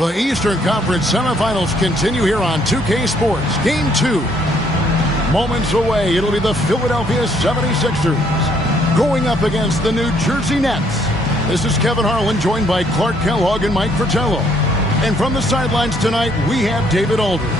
The Eastern Conference semifinals continue here on 2K Sports. Game 2. Moments away, it'll be the Philadelphia 76ers going up against the New Jersey Nets. This is Kevin Harlan, joined by Clark Kellogg and Mike Fratello. And from the sidelines tonight, we have David Aldridge.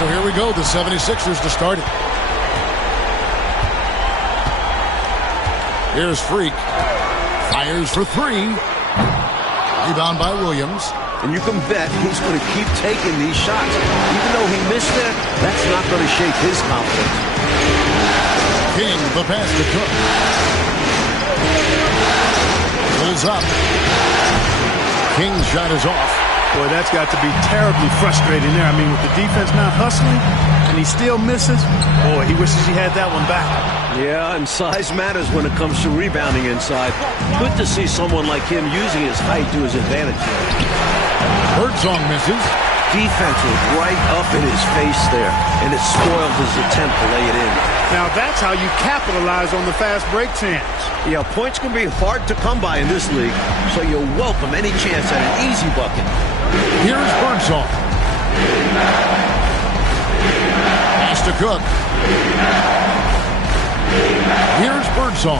So here we go, the 76ers to start it. Here's Freak. Fires for three. Rebound by Williams. And you can bet he's going to keep taking these shots. Even though he missed there, that's not going to shake his confidence. King, the pass to Cook. Pulls up. King's shot is off. Boy, that's got to be terribly frustrating there. I mean, with the defense not hustling and he still misses, boy, he wishes he had that one back. Yeah, and size matters when it comes to rebounding inside. Good to see someone like him using his height to his advantage. Birdsong misses. Defense was right up in his face there, and it spoiled his attempt to lay it in. Now that's how you capitalize on the fast break chance. Yeah, points can be hard to come by in this league, so you'll welcome any chance at an easy bucket. Here's Birdsong. Pass to Cook. Here's Birdsong.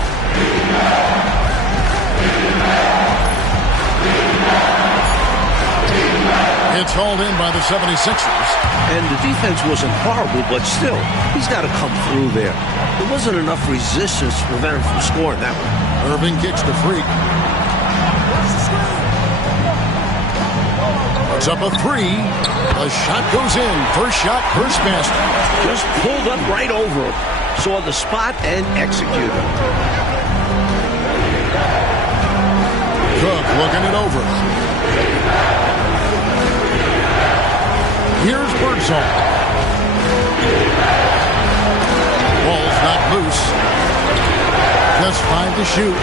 It's hauled in by the 76ers. And the defense wasn't horrible, but still, he's got to come through there. There wasn't enough resistance to prevent him from scoring that one. Irving kicks to Freak. Puts up a three. The shot goes in. First shot, first basket. Just pulled up right over him. Saw the spot and executed. Cook looking it over. Here's Birdsong. Ball's not loose. Just 5 to shoot.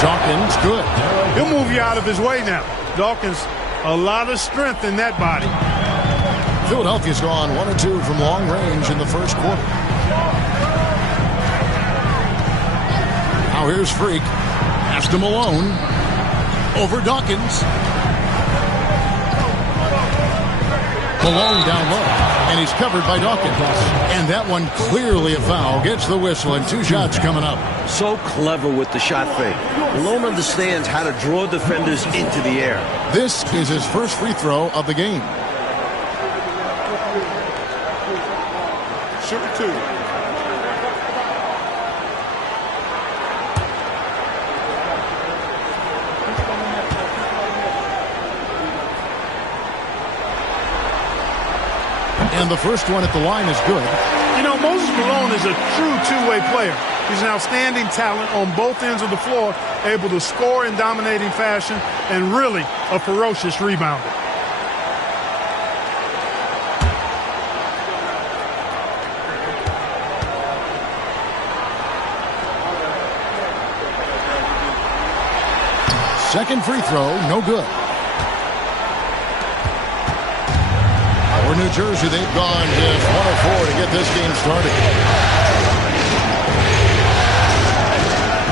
Dawkins, good. He'll move you out of his way now. Dawkins, a lot of strength in that body. Philadelphia's gone 1 of 2 from long range in the first quarter. Now here's Freak. Pass to Malone. Over Dawkins. Malone down low, and he's covered by Dawkins. And that one clearly a foul. Gets the whistle, and 2 shots coming up. So clever with the shot fake. Malone understands how to draw defenders into the air. This is his first free throw of the game. Shooter 2. And the first one at the line is good. You know, Moses Malone is a true two-way player. He's an outstanding talent on both ends of the floor, able to score in dominating fashion, and really a ferocious rebounder. Second free throw, no good. For New Jersey, they've gone just 1 of 4 to get this game started.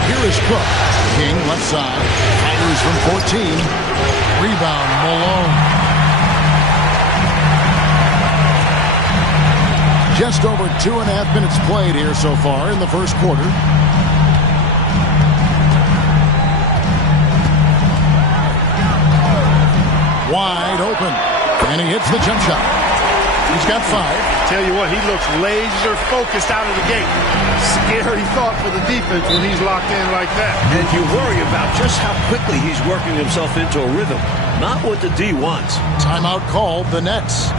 Here is Cook. King left side. Fires from 14. Rebound, Malone. Just over 2.5 minutes played here so far in the first quarter. Wide open. And he hits the jump shot. He's got 5. Tell you what, he looks laser focused out of the gate. Scary thought for the defense when he's locked in like that. And you worry about just how quickly he's working himself into a rhythm. Not what the D wants. Timeout called, the Nets.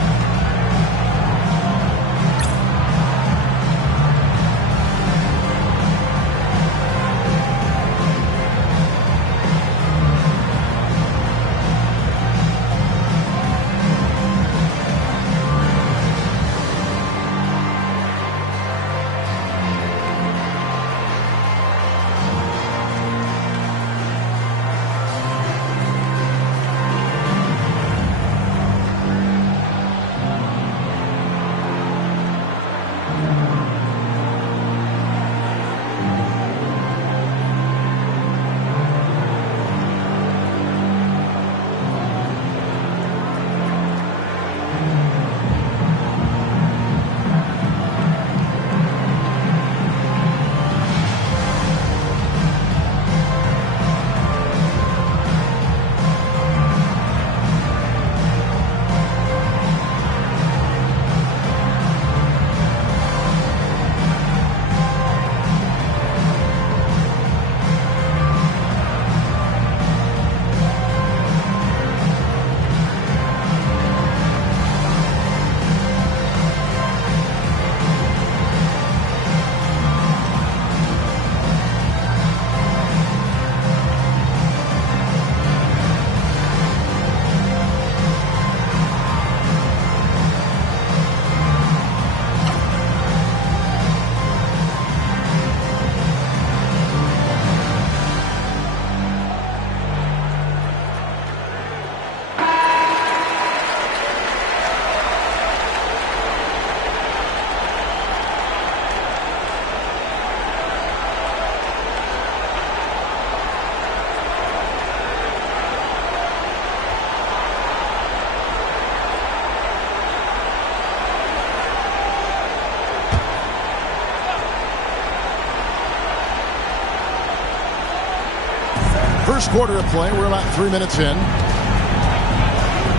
First quarter of play. We're about 3 minutes in.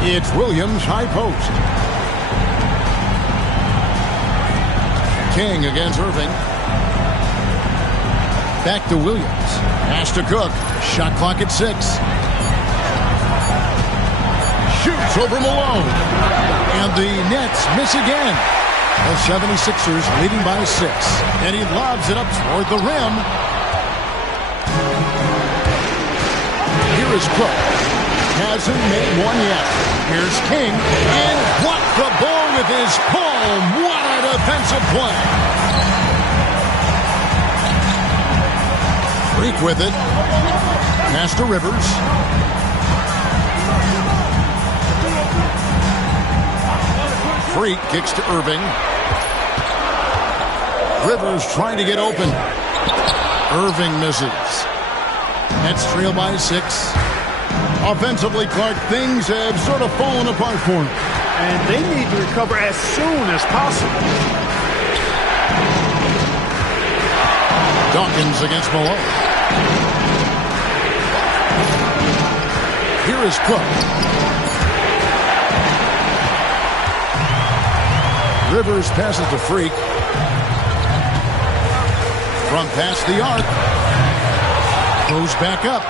It's Williams, high post. King against Irving. Back to Williams. Pass to Cook. Shot clock at 6. Shoots over Malone. And the Nets miss again. The 76ers leading by 6. And he lobs it up toward the rim. Here is Cook. Hasn't made one yet. Here's King. And blocked the ball with his palm. What a defensive play. Freak with it. Pass to Rivers. Freak kicks to Irving. Rivers trying to get open. Irving misses. Nets trail by 6. Offensively, Clark, things have sort of fallen apart for him. And they need to recover as soon as possible. Dawkins against Malone. Here is Cook. Rivers passes to Freak. From past the arc. Goes back up.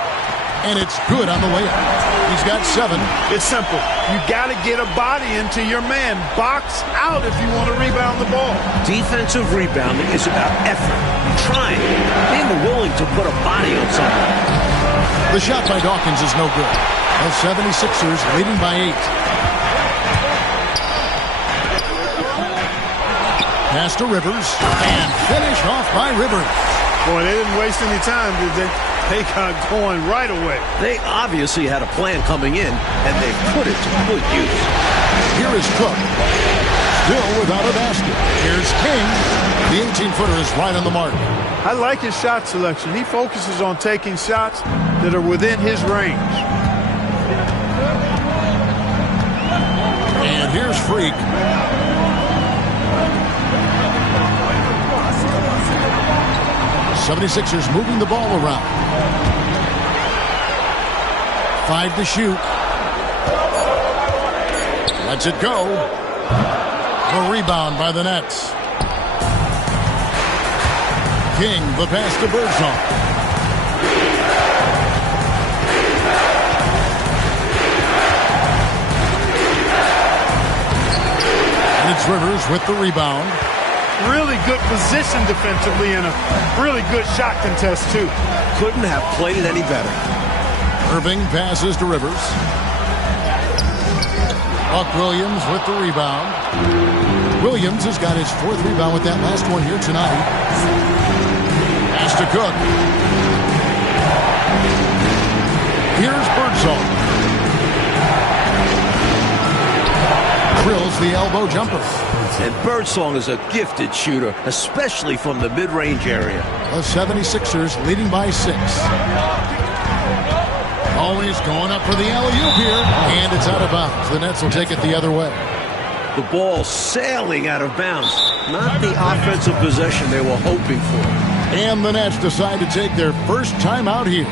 And it's good on the layup. He's got 7. It's simple. You got to get a body into your man. Box out if you want to rebound the ball. Defensive rebounding is about effort, trying, being willing to put a body on someone. The shot by Dawkins is no good. The 76ers leading by 8. Pass to Rivers. And finish off by Rivers. Boy, they didn't waste any time, did they? They got going right away. They obviously had a plan coming in, and they put it to good use. Here is Cook. Still without a basket. Here's King. The 18-footer is right on the mark. I like his shot selection. He focuses on taking shots that are within his range. And here's Freak. '76ers moving the ball around. 5 to shoot. Lets it go. The rebound by the Nets. King, the pass to Birdsong. And it's Rivers with the rebound. Really good position defensively and a really good shot contest, too. Couldn't have played it any better. Irving passes to Rivers. Buck Williams with the rebound. Williams has got his 4th rebound with that last one here tonight. Pass to Cook. Here's Birdsong. Drills the elbow jumper. And Birdsong is a gifted shooter, especially from the mid-range area. The 76ers leading by 6. Always going up for the alley-oop here, and it's out of bounds. The Nets will take it the other way. The ball sailing out of bounds. Not the offensive possession they were hoping for. And the Nets decide to take their first time out here.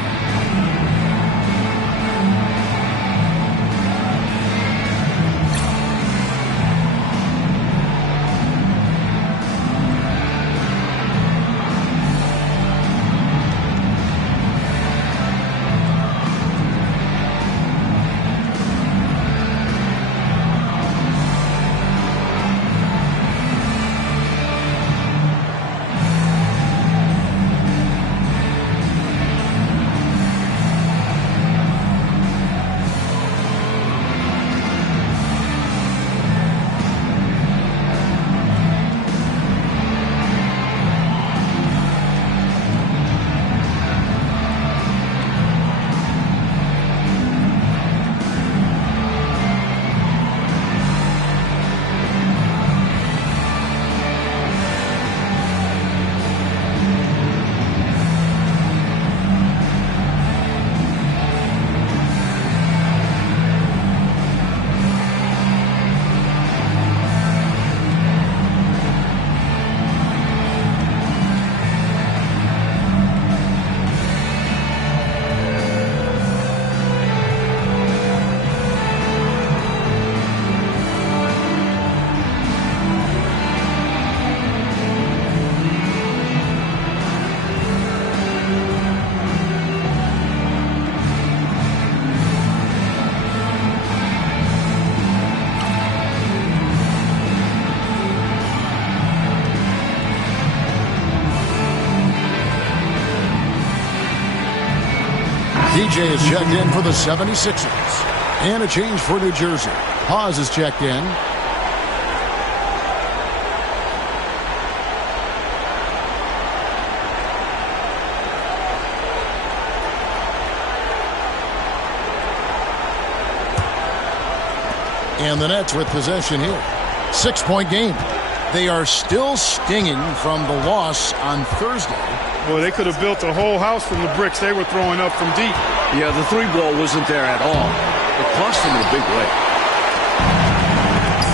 DJ is checked in for the 76ers. And a change for New Jersey. Hawes is checked in. And the Nets with possession here. 6-point game. They are still stinging from the loss on Thursday. Boy, they could have built a whole house from the bricks they were throwing up from deep. Yeah, the three ball wasn't there at all. It cost them in a big way.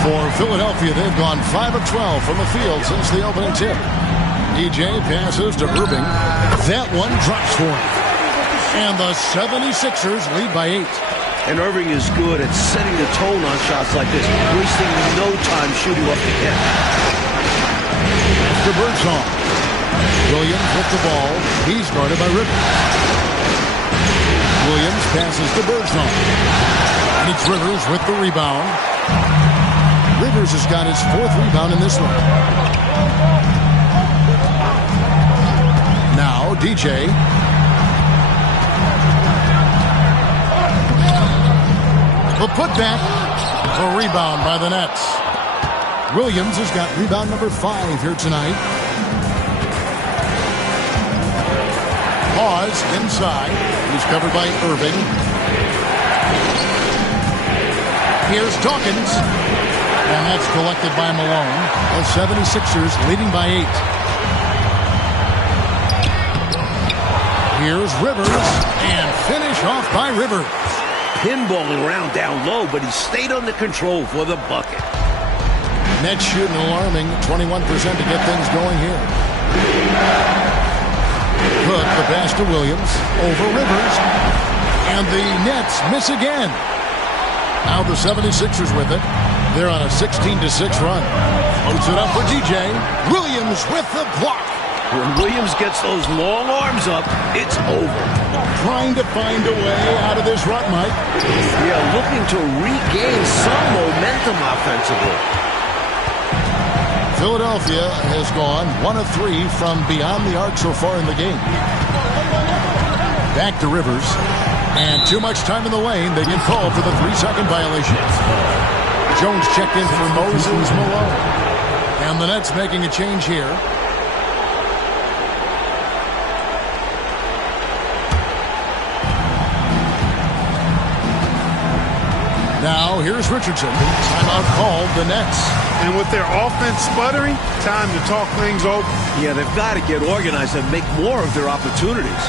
For Philadelphia, they've gone 5 of 12 from the field since the opening tip. DJ passes to Irving. That one drops for him. And the 76ers lead by 8. And Irving is good at setting the tone on shots like this, wasting no time shooting off the catch. To Birdsong. Williams with the ball. He's guarded by Rivers. Williams passes to Birdsong. And it's Rivers with the rebound. Rivers has got his 4th rebound in this one. Now DJ. The putback. A rebound by the Nets. Williams has got rebound number 5 here tonight. Hawes inside. He's covered by Irving. Here's Dawkins. And that's collected by Malone. The 76ers leading by 8. Here's Rivers. And finish off by Rivers. Pinballing around down low, but he stayed under control for the bucket. Nets shooting alarming 21% to get things going here. Cook, the pass to Williams. Over Rivers. And the Nets miss again. Now the 76ers with it. They're on a 16-6 run. Puts it up for DJ. Williams with the block. When Williams gets those long arms up, it's over. Trying to find a way out of this rut, Mike. Yeah, looking to regain some momentum offensively. Philadelphia has gone 1 of 3 from beyond the arc so far in the game. Back to Rivers. And too much time in the lane. They get called for the 3-second violation. Jones checked in for Moses Malone. And the Nets making a change here. Now, here's Richardson. Timeout called the Nets. And with their offense sputtering, time to talk things over. Yeah, they've got to get organized and make more of their opportunities.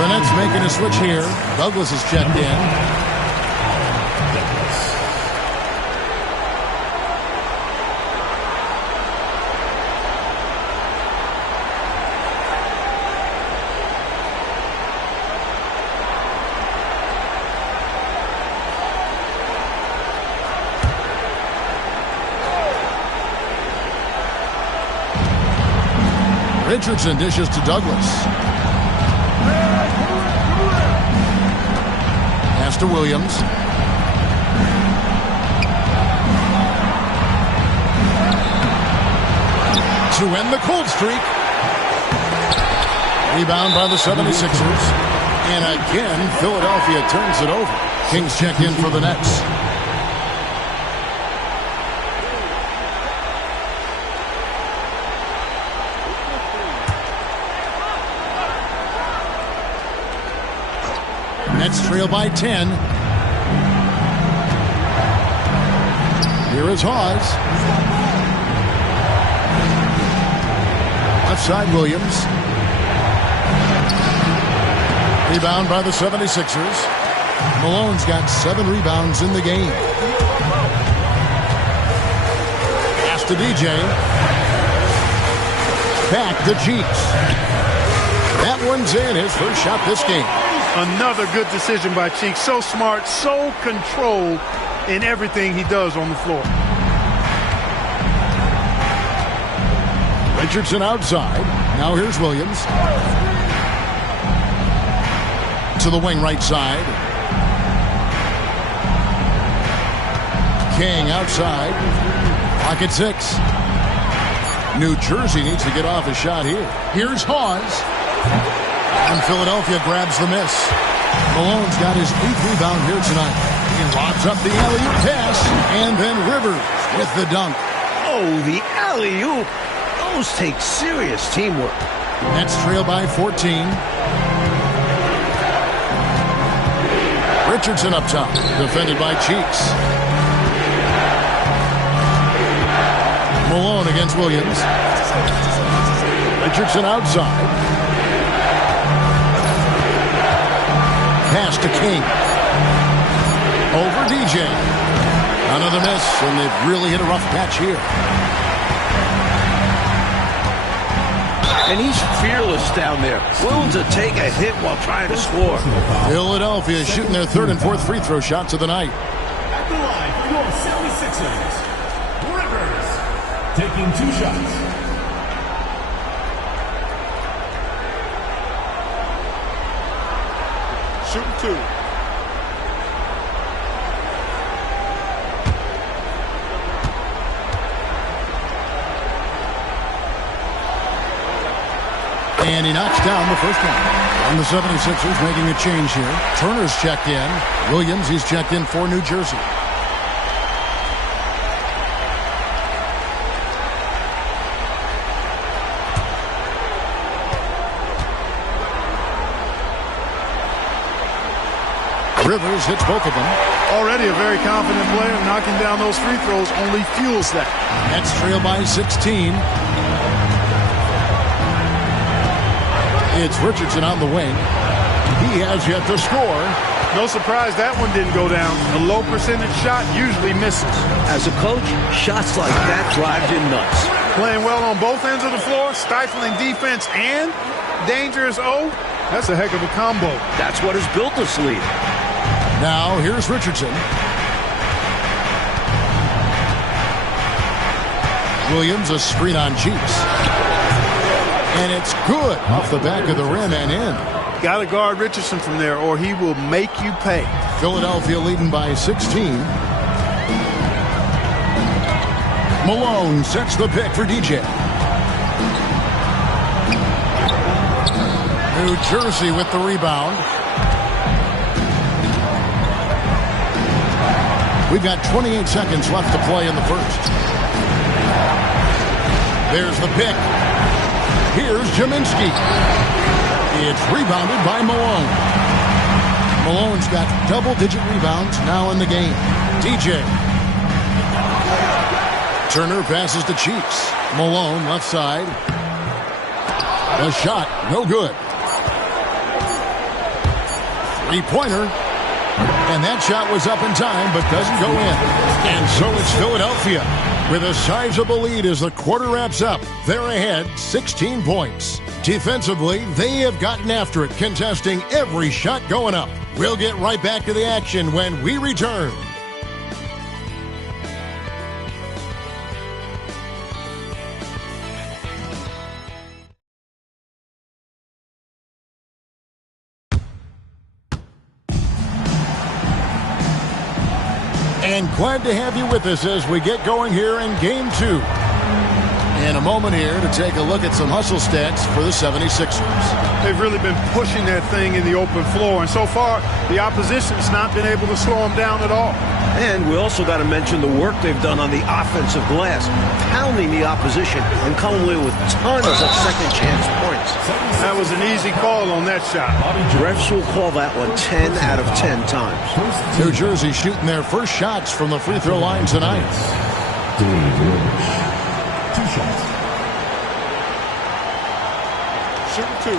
The Nets making a switch here. Douglas is checked in. Richardson dishes to Douglas. Pass to Williams. To end the cold streak. Rebound by the 76ers. And again, Philadelphia turns it over. Kings check in for the Nets. Nets trail by 10. Here is Hawes. Left side, Williams. Rebound by the 76ers. Malone's got 7 rebounds in the game. Pass to DJ. Back to Cheeks. That one's in, his first shot this game. Another good decision by Cheeks. So smart, so controlled in everything he does on the floor. Richardson outside. Now here's Williams. To the wing right side. King outside. Clock at 6. New Jersey needs to get off a shot here. Here's Hawes. And Philadelphia grabs the miss. Malone's got his 8th rebound here tonight. He lobs up the alley-oop pass. And then Rivers with the dunk. Oh, the alley-oop. Those take serious teamwork. Nets trail by 14. Richardson up top. Defended by Cheeks. Malone against Williams. Richardson outside. Pass to King. Over DJ. Another miss, and they've really hit a rough patch here. And he's fearless down there. Willing to take a hit while trying to score. Philadelphia shooting their 3rd and 4th free throw shots of the night. At the line for your 76ers, Rivers taking 2 shots. Shooting 2. And he knocks down the first one. And the 76ers making a change here. Turner's checked in. Williams, he's checked in for New Jersey. Rivers hits both of them. Already a very confident player. Knocking down those free throws only fuels that. Nets trail by 16. It's Richardson on the wing. He has yet to score. No surprise that one didn't go down. A low percentage shot usually misses. As a coach, shots like that drive him nuts. Playing well on both ends of the floor, stifling defense and dangerous O. That's a heck of a combo. That's what has built this lead. Now here's Richardson. Williams, a screen on Cheeks. And it's good off the back of the rim and in. Got to guard Richardson from there or he will make you pay. Philadelphia leading by 16. Malone sets the pick for DJ. New Jersey with the rebound. We've got 28 seconds left to play in the first. There's the pick. Here's Jaminski. It's rebounded by Malone. Malone's got double-digit rebounds now in the game. DJ. Turner passes to Cheeks. Malone left side. A shot, no good. Three-pointer. And that shot was up in time, but doesn't go in. And so it's Philadelphia with a sizable lead as the quarter wraps up. They're ahead 16 points. Defensively, they have gotten after it, contesting every shot going up. We'll get right back to the action when we return. And glad to have you with us as we get going here in Game 2. In a moment here to take a look at some hustle stats for the 76ers. They've really been pushing that thing in the open floor, and so far the opposition's not been able to slow them down at all. And we also got to mention the work they've done on the offensive glass, pounding the opposition and coming away with tons of second chance points. That was an easy call on that shot. Refs will call that one 10 out of 10 times. New Jersey shooting their first shots from the free throw line tonight. Two shots. Shooting 2.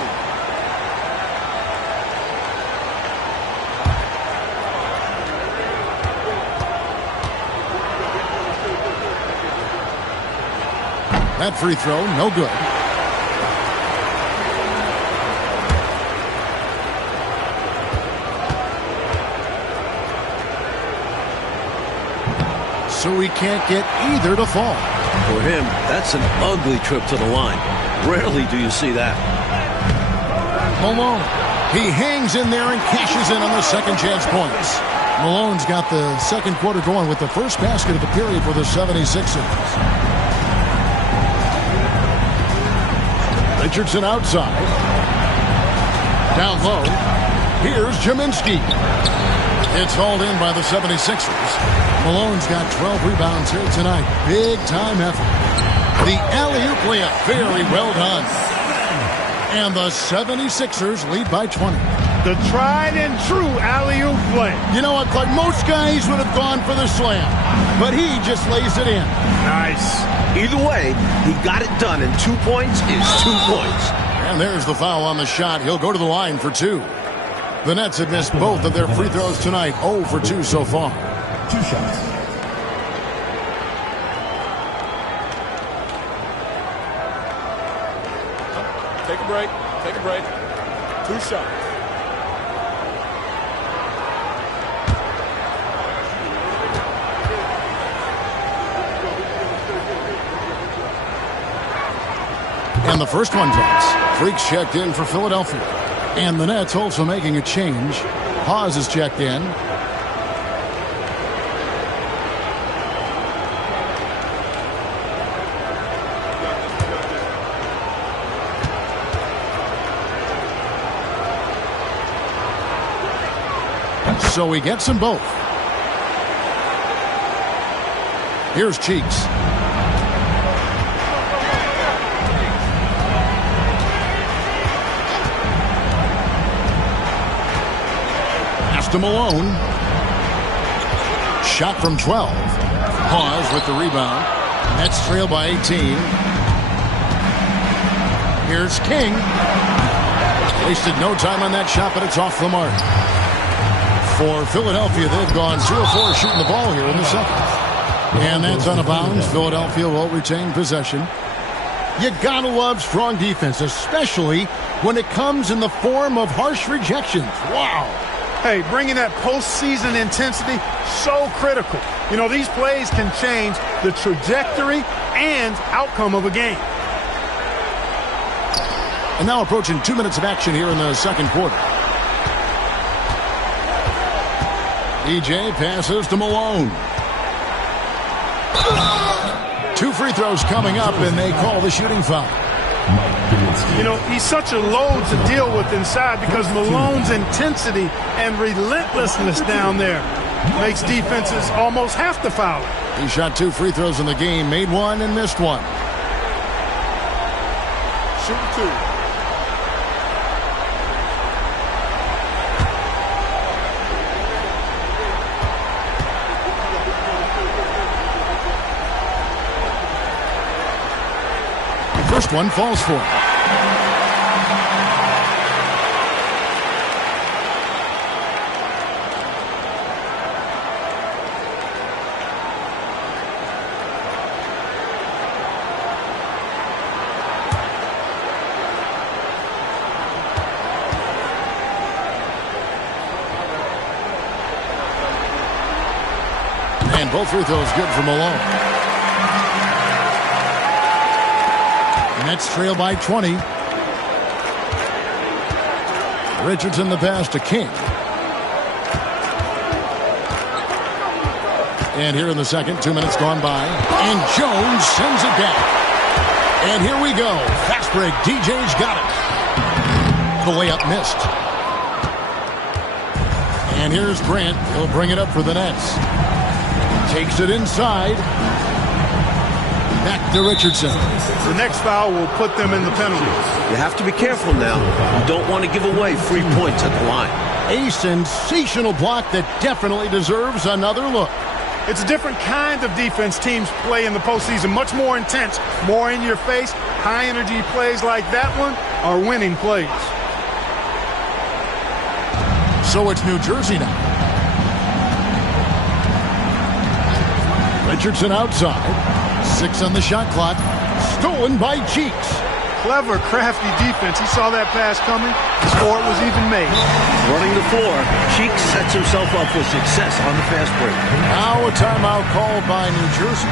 That free throw, no good. So he can't get either to fall. For him, that's an ugly trip to the line. Rarely do you see that. Malone. He hangs in there and cashes in on the second chance points. Malone's got the second quarter going with the first basket of the period for the 76ers. Richardson outside. Down low. Here's Jaminski. It's hauled in by the 76ers. Malone's got 12 rebounds here tonight. Big time effort. The alley-oop layup, very well done. And the 76ers lead by 20. The tried and true alley-oop play. You know what, Clark? Most guys would have gone for the slam, but he just lays it in. Nice. Either way, he got it done, and 2 points is 2 points. And there's the foul on the shot. He'll go to the line for 2. The Nets have missed both of their free throws tonight. 0 for 2 so far. 2 shots. Take a break. Take a break. 2 shots. And the first one drops. Freaks checked in for Philadelphia. And the Nets also making a change. Hawes is checked in. So he gets them both. Here's Cheeks. To Malone. Shot from 12. Hawes with the rebound. Nets trail by 18. Here's King. Wasted no time on that shot, but it's off the mark. For Philadelphia, they've gone 2 of 4 shooting the ball here in the second. And that's out of bounds. Philadelphia will retain possession. You gotta love strong defense, especially when it comes in the form of harsh rejections. Wow. Hey, bringing that postseason intensity, so critical. You know, these plays can change the trajectory and outcome of a game. And now approaching 2 minutes of action here in the second quarter. DJ passes to Malone. 2 free throws coming up, and they call the shooting foul. You know, he's such a load to deal with inside because Malone's intensity and relentlessness down there makes defenses almost have to foul him. He shot 2 free throws in the game, made 1 and missed 1. Shooting 2. First one falls for him. And both free throws good for Malone. Nets trail by 20. Richardson the pass to King. And here in the second, 2 minutes gone by. And Jones sends it back. And here we go. Fast break. DJ's got it. The layup missed. And here's Grant. He'll bring it up for the Nets. Takes it inside. Back to Richardson. The next foul will put them in the penalty. You have to be careful now. You don't want to give away free points at the line. A sensational block that definitely deserves another look. It's a different kind of defense teams play in the postseason. Much more intense, more in your face. High energy plays like that one are winning plays. So it's New Jersey now. Richardson outside. 6 on the shot clock. Stolen by Cheeks. Clever, crafty defense. He saw that pass coming before it was even made. Running the floor, Cheeks sets himself up for success on the fast break. Now a timeout called by New Jersey.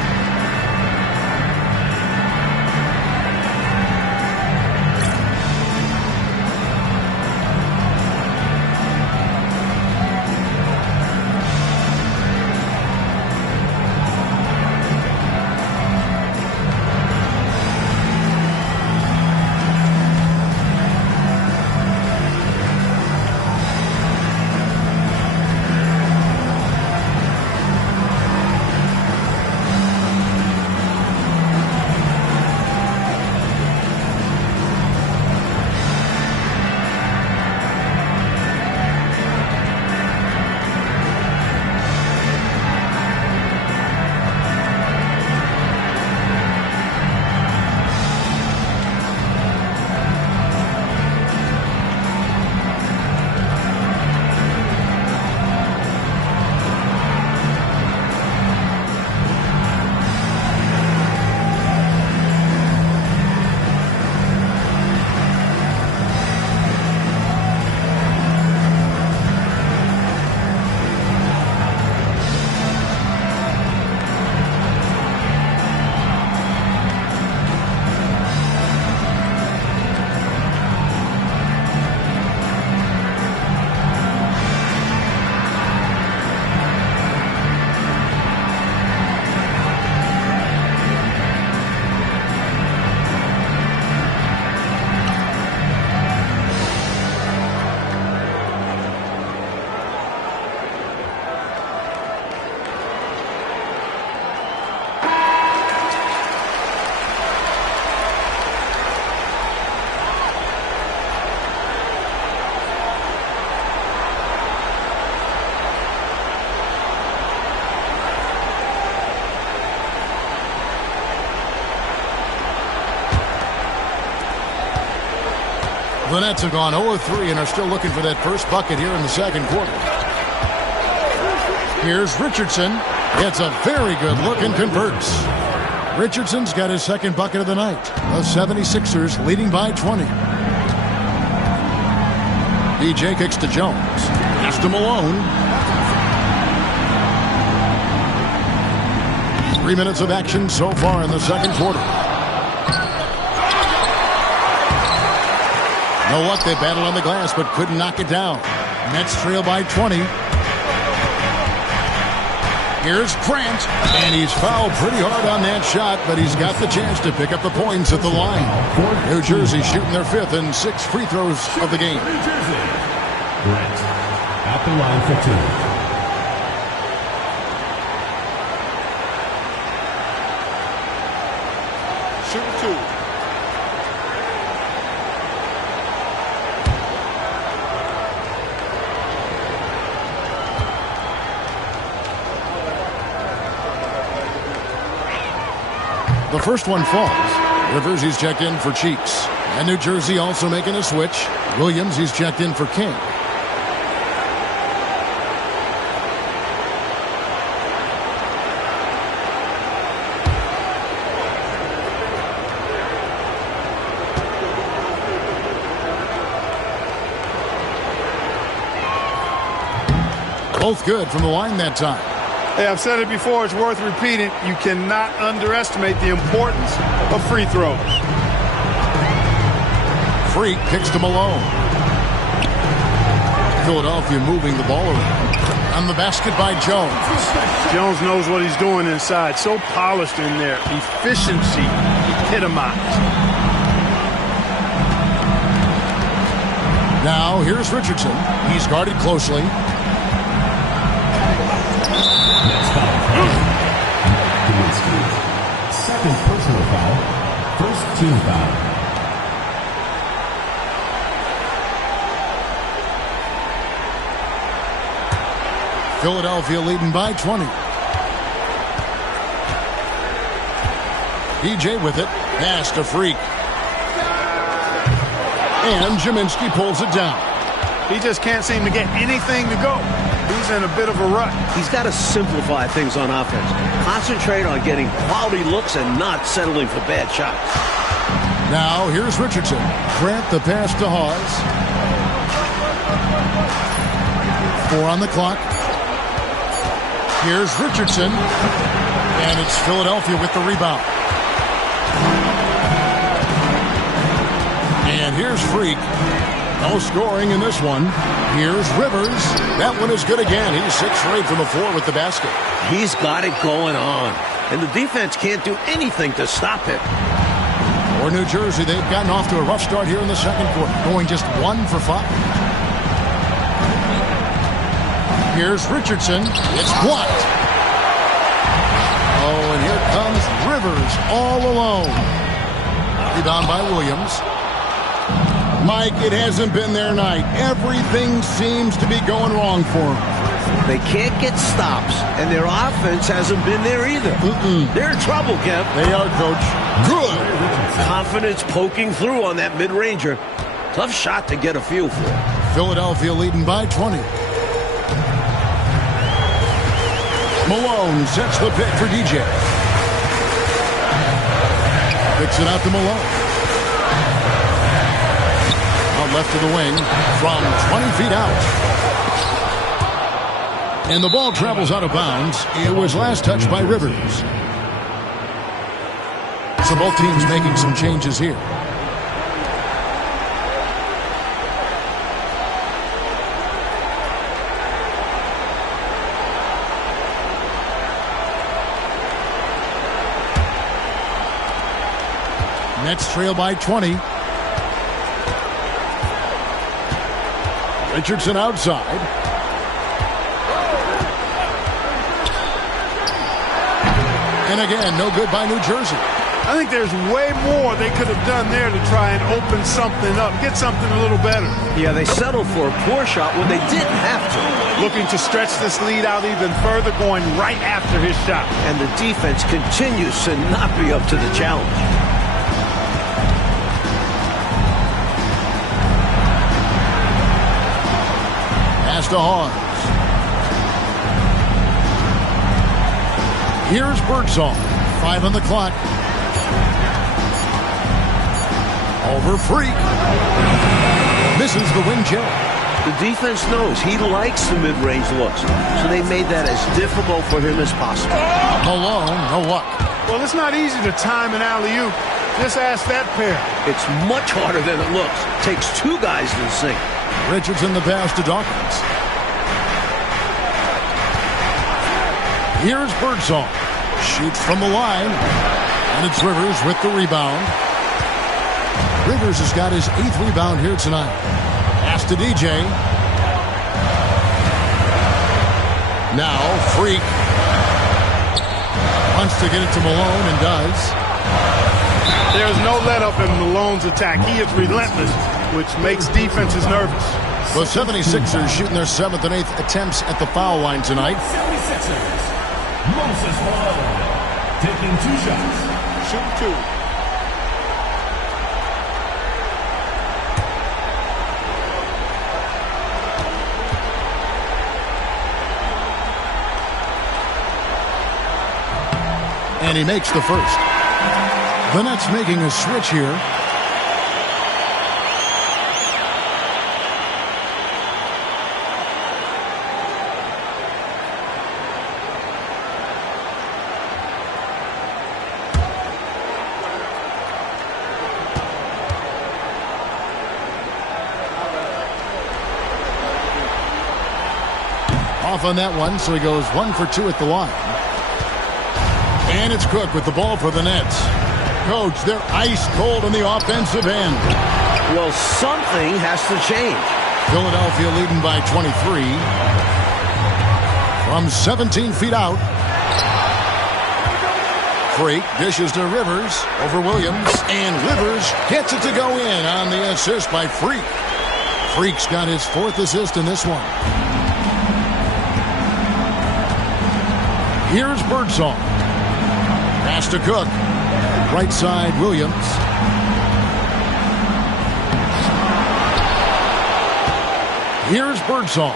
The Nets have gone 0-3 and are still looking for that first bucket here in the second quarter. Here's Richardson. It's a very good look and converts. Richardson's got his second bucket of the night. The 76ers leading by 20. DJ kicks to Jones. Pass to Malone. 3 minutes of action so far in the second quarter. No luck, they battled on the glass but couldn't knock it down. Nets trail by 20. Here's Grant, and he's fouled pretty hard on that shot, but he's got the chance to pick up the points at the line. New Jersey shooting their 5th and 6th free throws of the game. New Jersey. Grant at the line for 2. Shooting 2. The first one falls. Rivers, he's checked in for Cheeks. And New Jersey also making a switch. Williams, he's checked in for King. Both good from the line that time. Hey, I've said it before, it's worth repeating. You cannot underestimate the importance of free throws. Freak kicks to Malone. Philadelphia moving the ball around. On the basket by Jones. Jones knows what he's doing inside. So polished in there. Efficiency epitomized. Now here's Richardson. He's guarded closely. Second personal foul. First team foul. Philadelphia leading by 20. DJ with it. Pass to Freak. And Jaminski pulls it down. He just can't seem to get anything to go. He's in a bit of a rut. He's got to simplify things on offense. Concentrate on getting quality looks and not settling for bad shots. Now here's Richardson. Grant the pass to Hawes. 4 on the clock. Here's Richardson. And it's Philadelphia with the rebound. And here's Freak. No scoring in this one. Here's Rivers. That one is good again. He's 6 for 8 from the floor with the basket. He's got it going on. And the defense can't do anything to stop him. For New Jersey, they've gotten off to a rough start here in the second quarter, going just 1 for 5. Here's Richardson. It's blocked. Oh, and here comes Rivers all alone. Rebound by Williams. Mike, it hasn't been their night. Everything seems to be going wrong for them. They can't get stops, and their offense hasn't been there either. They're in trouble, Kev. They are, Coach. Good. Confidence poking through on that mid-ranger. Tough shot to get a feel for. Philadelphia leading by 20. Malone sets the pick for DJ. Picks it out to Malone. Left of the wing from 20 feet out. And the ball travels out of bounds. It was last touched by Rivers. So both teams making some changes here. Nets trail by 20. Richardson outside. And again, no good by New Jersey. I think there's way more they could have done there to try and open something up, get something a little better. Yeah, they settled for a poor shot when they didn't have to. Looking to stretch this lead out even further, going right after his shot. And the defense continues to not be up to the challenge. To Hawes. Here's Birdsall. 5 on the clock. Over Freak. Misses the wing J. The defense knows he likes the mid-range looks, so they made that as difficult for him as possible. Malone, no luck. Well, it's not easy to time an alley-oop. Just ask that pair. It's much harder than it looks. Takes 2 guys to sink. Richardson the pass to Dawkins. Here's Birdsall. Shoots from the line. And it's Rivers with the rebound. Rivers has got his 8th rebound here tonight. Pass to DJ. Now Freak. Wants to get it to Malone and does. There's no let-up in Malone's attack. He is relentless, which makes defenses nervous. The 76ers shooting their 7th and 8th attempts at the foul line tonight. 76ers. Moses Malone taking 2 shots. Shoot 2. And he makes the first. The Nets making a switch here. off on that one, so he goes 1 for 2 at the line. And it's Cook with the ball for the Nets. Coach, they're ice cold in the offensive end. Well, something has to change. Philadelphia leading by 23. From 17 feet out. Freak dishes to Rivers over Williams. And Rivers gets it to go in on the assist by Freak. Freak's got his 4th assist in this one. Here's Birdsong. Pass to Cook. Right side, Williams. Here's Birdsong.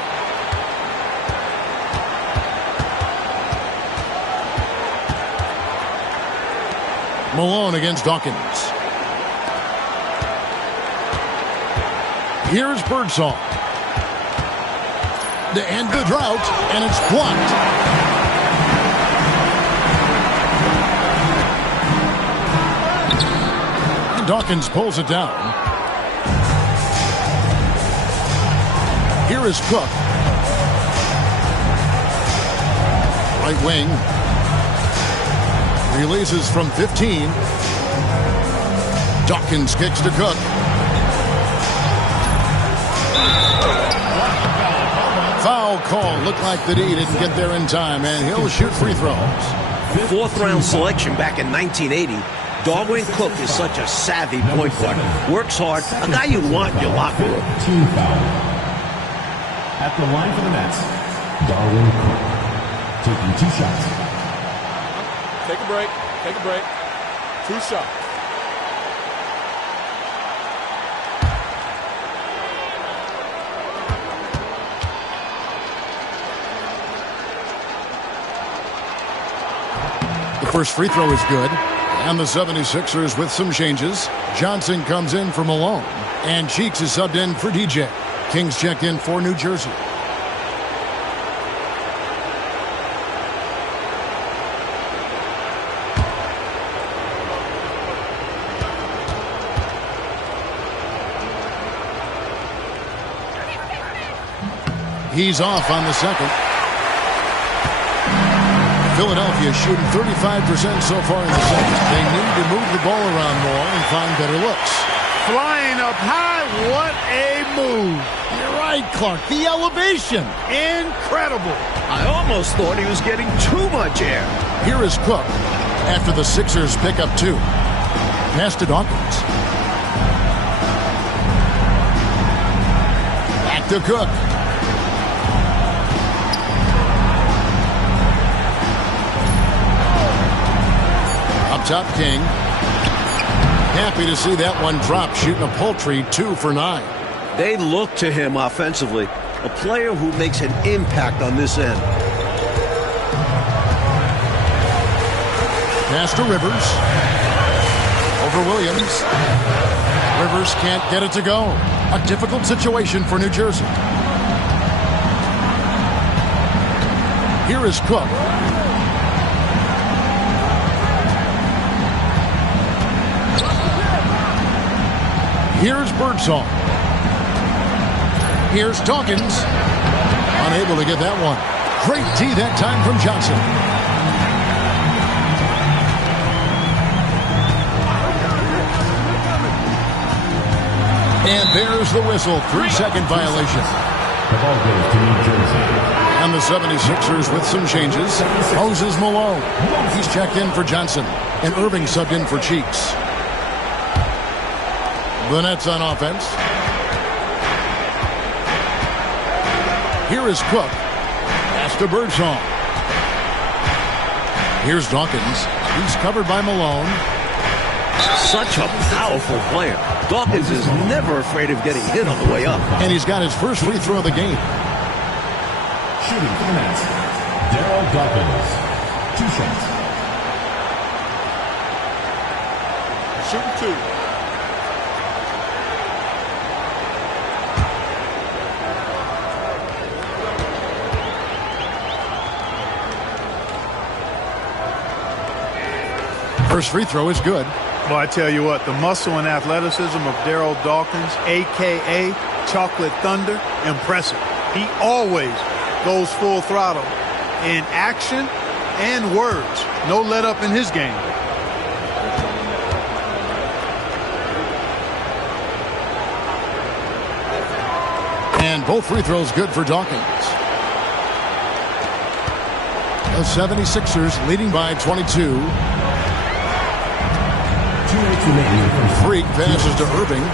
Malone against Dawkins. Here's Birdsong. To end the drought, and it's blocked. Dawkins pulls it down. Here is Cook. Right wing. Releases from 15. Dawkins kicks to Cook. Foul call. Looked like the D didn't get there in time, and he'll shoot free throws. 4th round selection back in 1980. Darwin Cook is such a savvy point guard. Works hard. A guy you want in your locker room. Team foul. At the line for the Nets, Darwin Cook. Taking 2 shots. Take a break. Take a break. 2 shots. The first free throw is good. And the 76ers with some changes. Johnson comes in for Malone. And Cheeks is subbed in for DJ. Kings checked in for New Jersey. He's off on the second. Philadelphia shooting 35% so far in the second. They need to move the ball around more and find better looks. Flying up high, what a move. You're right, Clark. The elevation. Incredible. I almost thought he was getting too much air. Here is Cook after the Sixers pick up 2. Pass to Dawkins. Back to Cook. Top King. Happy to see that one drop, shooting a paltry 2 for 9. They look to him offensively. A player who makes an impact on this end. Pass to Rivers. Over Williams. Rivers can't get it to go. A difficult situation for New Jersey. Here is Cook. Here's Birdsong. Here's Dawkins. Unable to get that one. Great D that time from Johnson. And there's the whistle. 3-second violation. The ball goes to New Jersey. And the 76ers with some changes. Moses Malone. He's checked in for Johnson. And Irving subbed in for Cheeks. The Nets on offense. Here is Cook. Pass to Birdsong. Here's Dawkins. He's covered by Malone. Such a powerful player. Dawkins is never afraid of getting hit on the way up. And he's got his first free throw of the game. Shooting for the Nets, Daryl Dawkins. 2 shots. Shooting 2. First free throw is good. Well, I tell you what, the muscle and athleticism of Daryl Dawkins, a.k.a. Chocolate Thunder, impressive. He always goes full throttle in action and words. No let up in his game. And both free throws good for Dawkins. The 76ers leading by 22. 2 minutes remaining. Freak passes to Irving.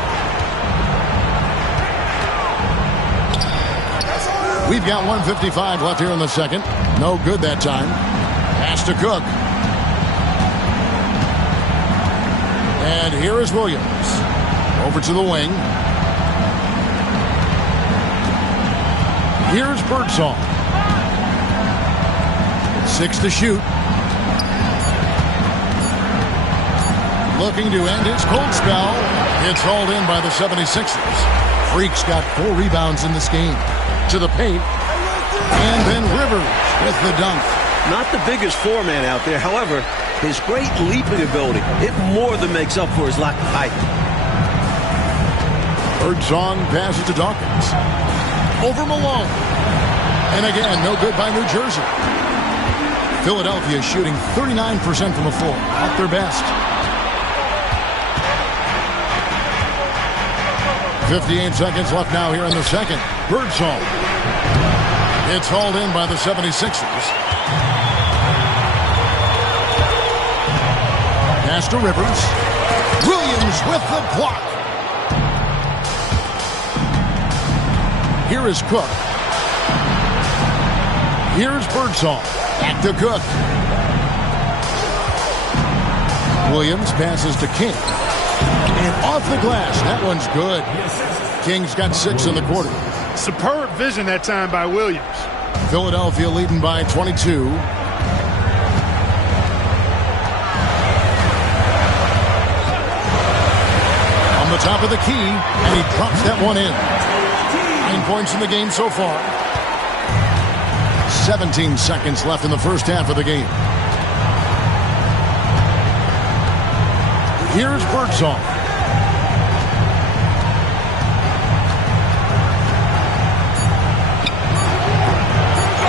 We've got 1:55 left here in the second. No good that time. Pass to Cook. And here is Williams. Over to the wing. Here's Birdsong. 6 to shoot. Looking to end his cold spell. It's hauled in by the 76ers. Freak's got 4 rebounds in this game. To the paint. And then Rivers with the dunk. Not the biggest foreman out there. However, his great leaping ability, it more than makes up for his lack of height. Birdsong passes to Dawkins. Over Malone. And again, no good by New Jersey. Philadelphia shooting 39% from the floor. At their best. 58 seconds left now here in the second. Birdsong. It's hauled in by the 76ers. Pass to Rivers. Williams with the block. Here is Cook. Here's Birdsong. Back to Cook. Williams passes to King. And off the glass. That one's good. King's got 6 in the quarter. Superb vision that time by Williams. Philadelphia leading by 22. On the top of the key, and he drops that one in. 9 points in the game so far. 17 seconds left in the first half of the game. Here's Birdsong.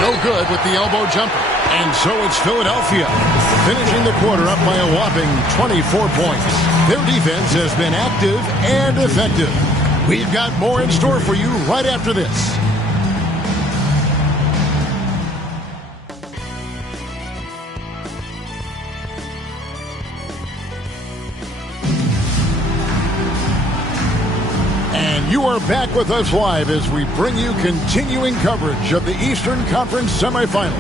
No good with the elbow jumper. And so it's Philadelphia finishing the quarter up by a whopping 24 points. Their defense has been active and effective. We've got more in store for you right after this. You are back with us live as we bring you continuing coverage of the Eastern Conference semifinals.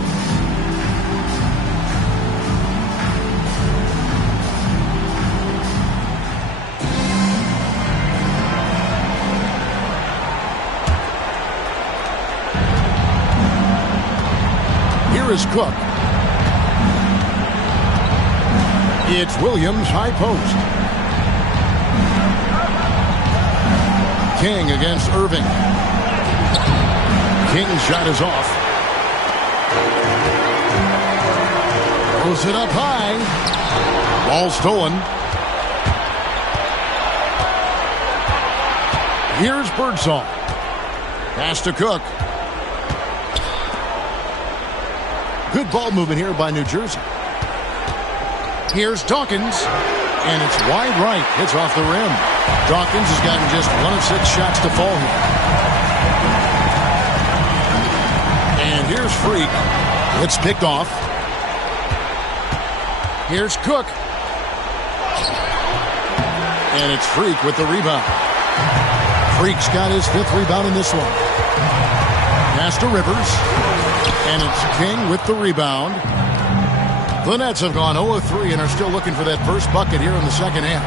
Here is Cook. It's Williams, high post. King against Irving. King's shot is off. Throws it up high. Ball stolen. Here's Birdsong. Pass to Cook. Good ball movement here by New Jersey. Here's Dawkins. And it's wide right. Hits off the rim. Dawkins has gotten just 1 of 6 shots to fall here. And here's Freak. It's picked off. Here's Cook. And it's Freak with the rebound. Freak's got his 5th rebound in this one. Pass to Rivers. And it's King with the rebound. The Nets have gone 0-3 and are still looking for that first bucket here in the second half.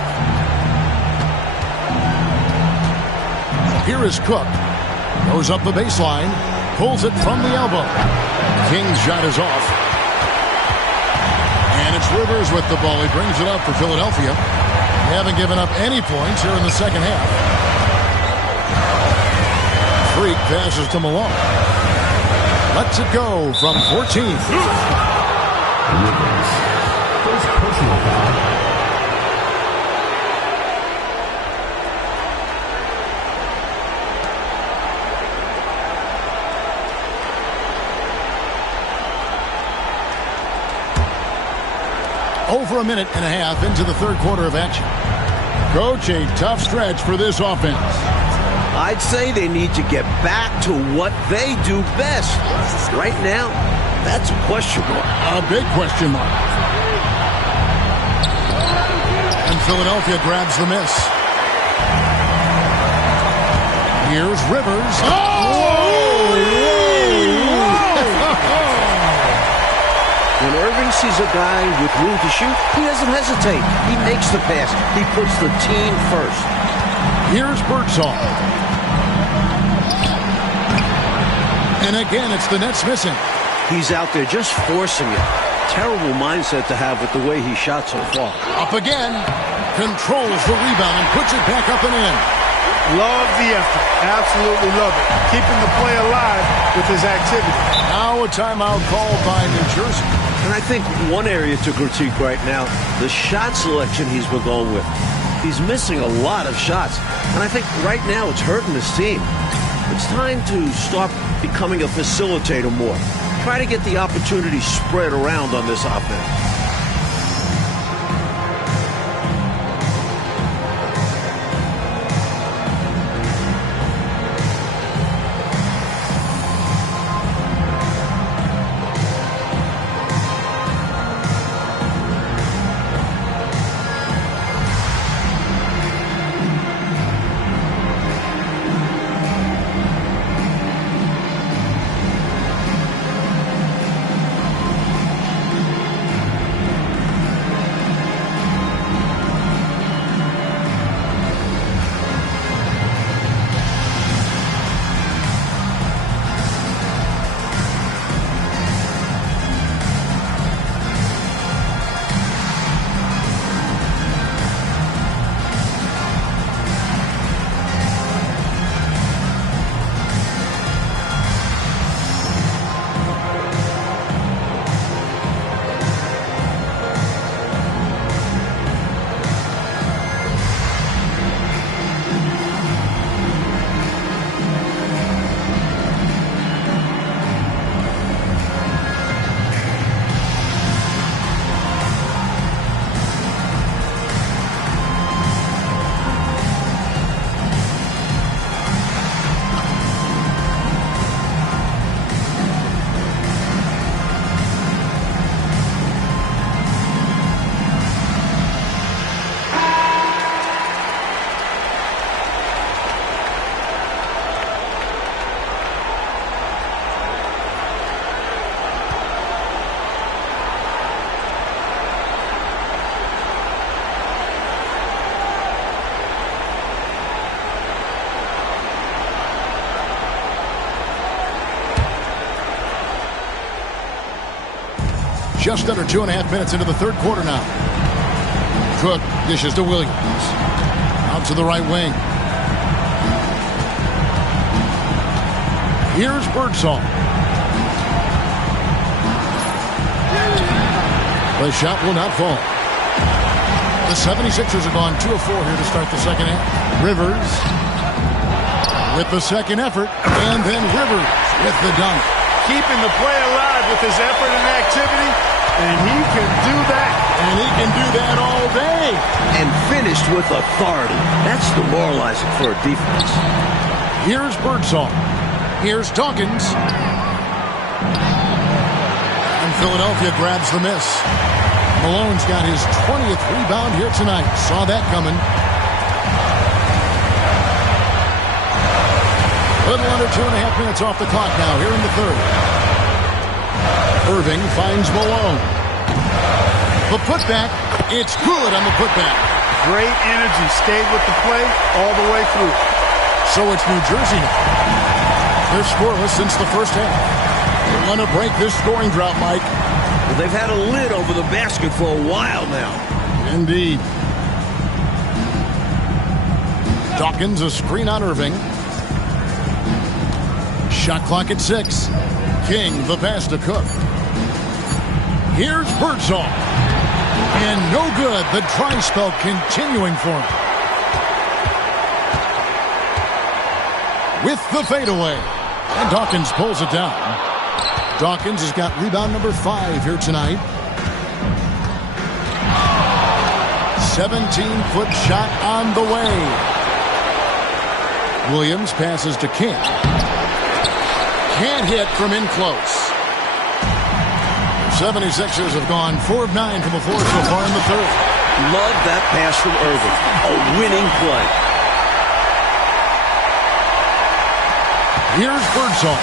Here is Cook. Goes up the baseline. Pulls it from the elbow. King's shot is off. And it's Rivers with the ball. He brings it up for Philadelphia. They haven't given up any points here in the second half. Freak passes to Malone. Lets it go from 14. Rivers. First personal foul. Over a minute and a half into the third quarter of action. Coach, a tough stretch for this offense. I'd say they need to get back to what they do best. Right now, that's a question mark. A big question mark. And Philadelphia grabs the miss. Here's Rivers. When Irving sees a guy with room to shoot, he doesn't hesitate. He makes the pass. He puts the team first. Here's Birdsall. And again, it's the Nets missing. He's out there just forcing it. Terrible mindset to have with the way he shot so far. Up again. Controls the rebound and puts it back up and in. Love the effort. Absolutely love it. Keeping the play alive with his activity. Now a timeout called by New Jersey. And I think one area to critique right now, the shot selection he's been going with. He's missing a lot of shots. And I think right now it's hurting his team. It's time to start becoming a facilitator more. Try to get the opportunity spread around on this offense. Just under 2.5 minutes into the third quarter now. Cook dishes to Williams. Out to the right wing. Here's Birdsall. The shot will not fall. The 76ers have gone 2 of 4 here to start the second half. Rivers with the second effort. And then Rivers with the dunk. Keeping the play alive with his effort and activity. And he can do that. And he can do that all day. And finished with authority. That's demoralizing for a defense. Here's Birdsall. Here's Dawkins. And Philadelphia grabs the miss. Malone's got his 20th rebound here tonight. Saw that coming. Little under 2.5 minutes off the clock now here in the third. Irving finds Malone. The putback, it's good on the putback. Great energy, stayed with the play all the way through. So it's New Jersey now. They're scoreless since the first half. They want to break this scoring drought, Mike. Well, they've had a lid over the basket for a while now. Indeed. Dawkins, a screen on Irving. Shot clock at 6. King, the pass to Cook. Here's Birdsall. And no good. The dry spell continuing for him. With the fadeaway. And Dawkins pulls it down. Dawkins has got rebound number 5 here tonight. 17-foot shot on the way. Williams passes to King. Can't hit from in close. The 76ers have gone 4 of 9 from the floor so far in the third. Love that pass from Irving. A winning play. Here's Birdsong.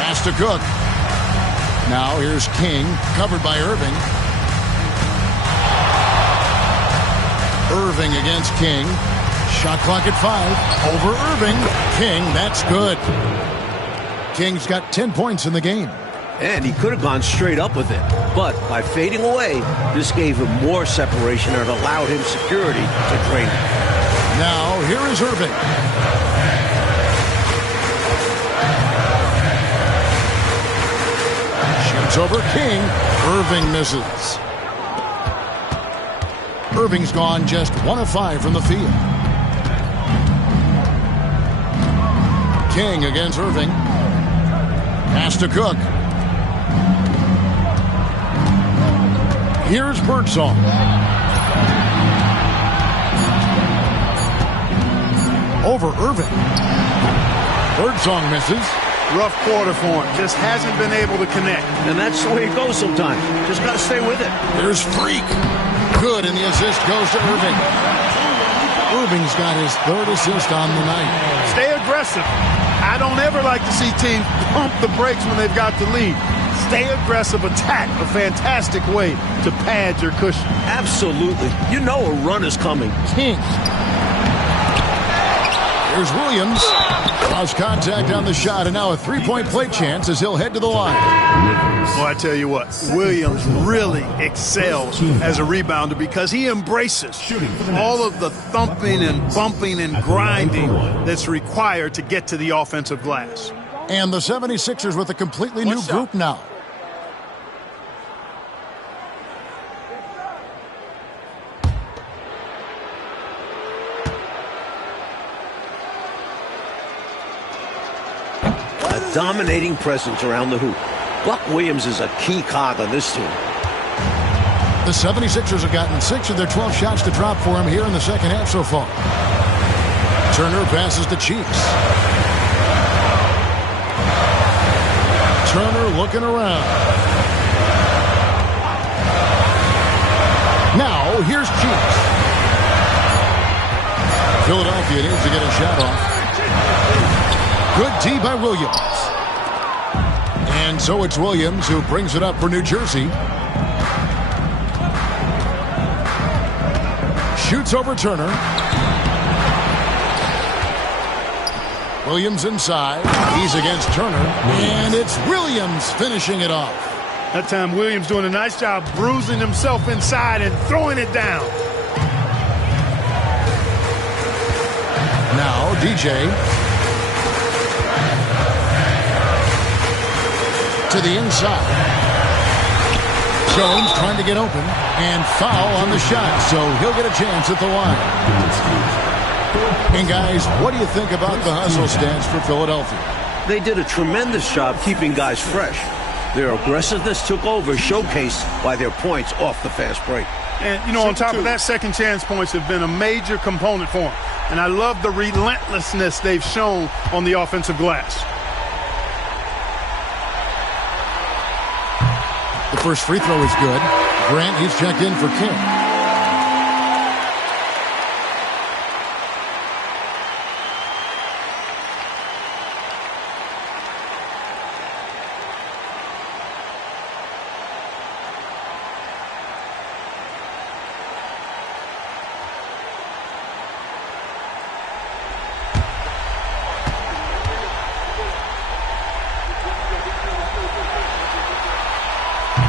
Pass to Cook. Now here's King, covered by Irving. Irving against King. Shot clock at 5. Over Irving. King, that's good. King's got 10 points in the game. And he could have gone straight up with it. But by fading away, this gave him more separation and allowed him security to drain it. Now, here is Irving. Shoots over King. Irving misses. Irving's gone just 1 of 5 from the field. King against Irving. Pass to Cook. Here's Birdsong. Over Irving. Birdsong misses. Rough quarter for him. Just hasn't been able to connect. And that's the way it goes sometimes. Just got to stay with it. There's Freak. Good, and the assist goes to Irving. Irving's got his 3rd assist on the night. Stay aggressive. I don't ever like to see teams pump the brakes when they've got the lead. Stay aggressive, attack, a fantastic way to pad your cushion. Absolutely. You know a run is coming. King. Here's Williams. Lost contact on the shot, and now a 3-point play chance as he'll head to the line. Well, I tell you what, Williams really excels as a rebounder because he embraces all of the thumping and bumping and grinding that's required to get to the offensive glass. And the 76ers with a completely new group now. A dominating presence around the hoop. Buck Williams is a key cog on this team. The 76ers have gotten 6 of their 12 shots to drop for him here in the second half so far. Turner passes to Cheeks. Turner looking around. Now, here's Cheeks. Philadelphia needs to get a shot off. Good D by Williams. And so it's Williams who brings it up for New Jersey. Shoots over Turner. Williams inside. He's against Turner. And it's Williams finishing it off. That time Williams doing a nice job bruising himself inside and throwing it down. Now DJ. To the inside. Jones trying to get open. And foul on the shot. So he'll get a chance at the line. And guys, what do you think about the hustle stats for Philadelphia? They did a tremendous job keeping guys fresh. Their aggressiveness took over, showcased by their points off the fast break. And, you know, on top of that, second chance points have been a major component for them. And I love the relentlessness they've shown on the offensive glass. The first free throw is good. Grant, he's checked in for King.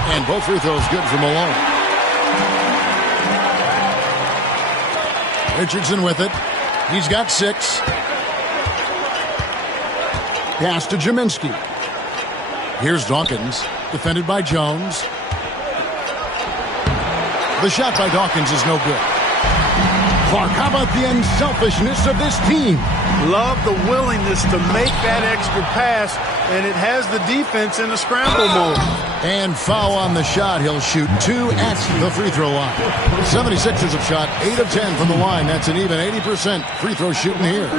And both free throws good for Malone. Richardson with it. He's got 6. Pass to Jaminski. Here's Dawkins, defended by Jones. The shot by Dawkins is no good. Clark, how about the unselfishness of this team? Love the willingness to make that extra pass, and it has the defense in a scramble mode. And foul on the shot. He'll shoot 2 at the free throw line. 76ers have shot 8 of 10 from the line. That's an even 80% free throw shooting here.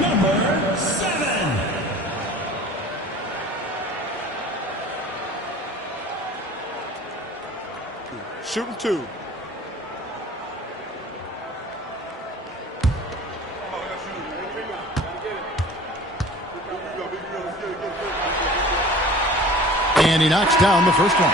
Number 7. Shooting 2. And he knocks down the first one.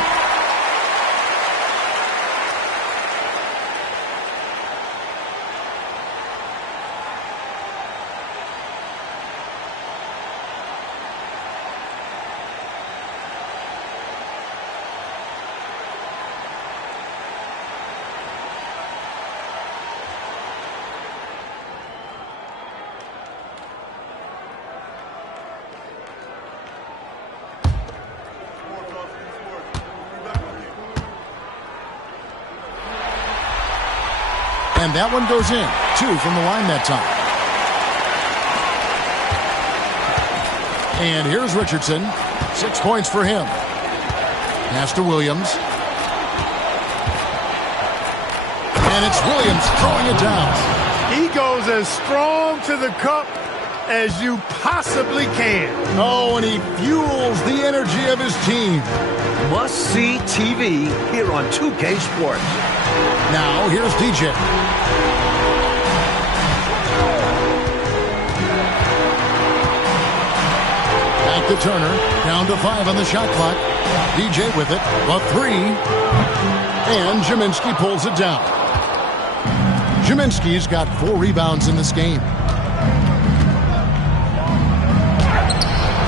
And that one goes in. 2 from the line that time. And here's Richardson. 6 points for him. Pass to Williams. And it's Williams throwing it down. He goes as strong to the cup as you possibly can. Oh, and he fuels the energy of his team. Must-see TV here on 2K Sports. Now, here's DJ. Back to Turner. Down to 5 on the shot clock. DJ with it. A 3. And Kaminsky pulls it down. Kaminsky's got 4 rebounds in this game.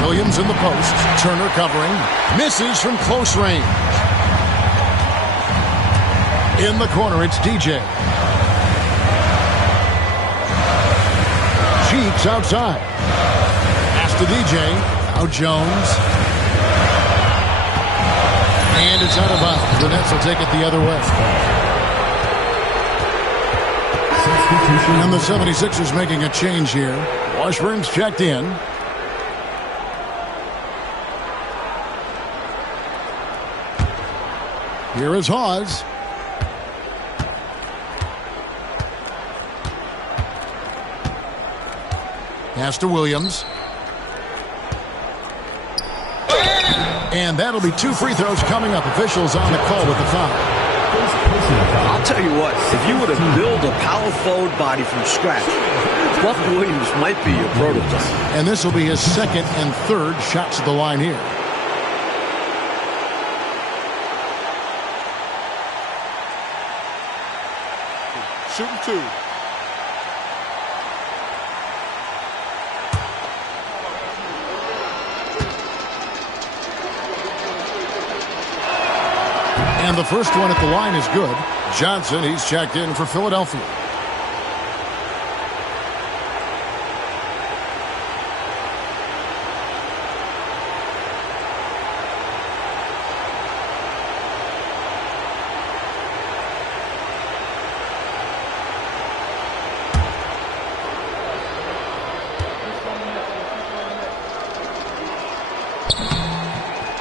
Williams in the post. Turner covering. Misses from close range. In the corner, it's DJ. Cheeks outside. Pass to DJ. Now Jones. And it's out of bounds. The Nets will take it the other way. And the 76ers making a change here. Washburn's checked in. Here is Hawes. Pass to Williams. And that'll be 2 free throws coming up. Officials on the call with the foul. I'll tell you what, if you were to build a power forward body from scratch, Buck Williams might be your prototype. And this will be his 2nd and 3rd shots at the line here. Shooting 2. And the first one at the line is good. Johnson, he's checked in for Philadelphia.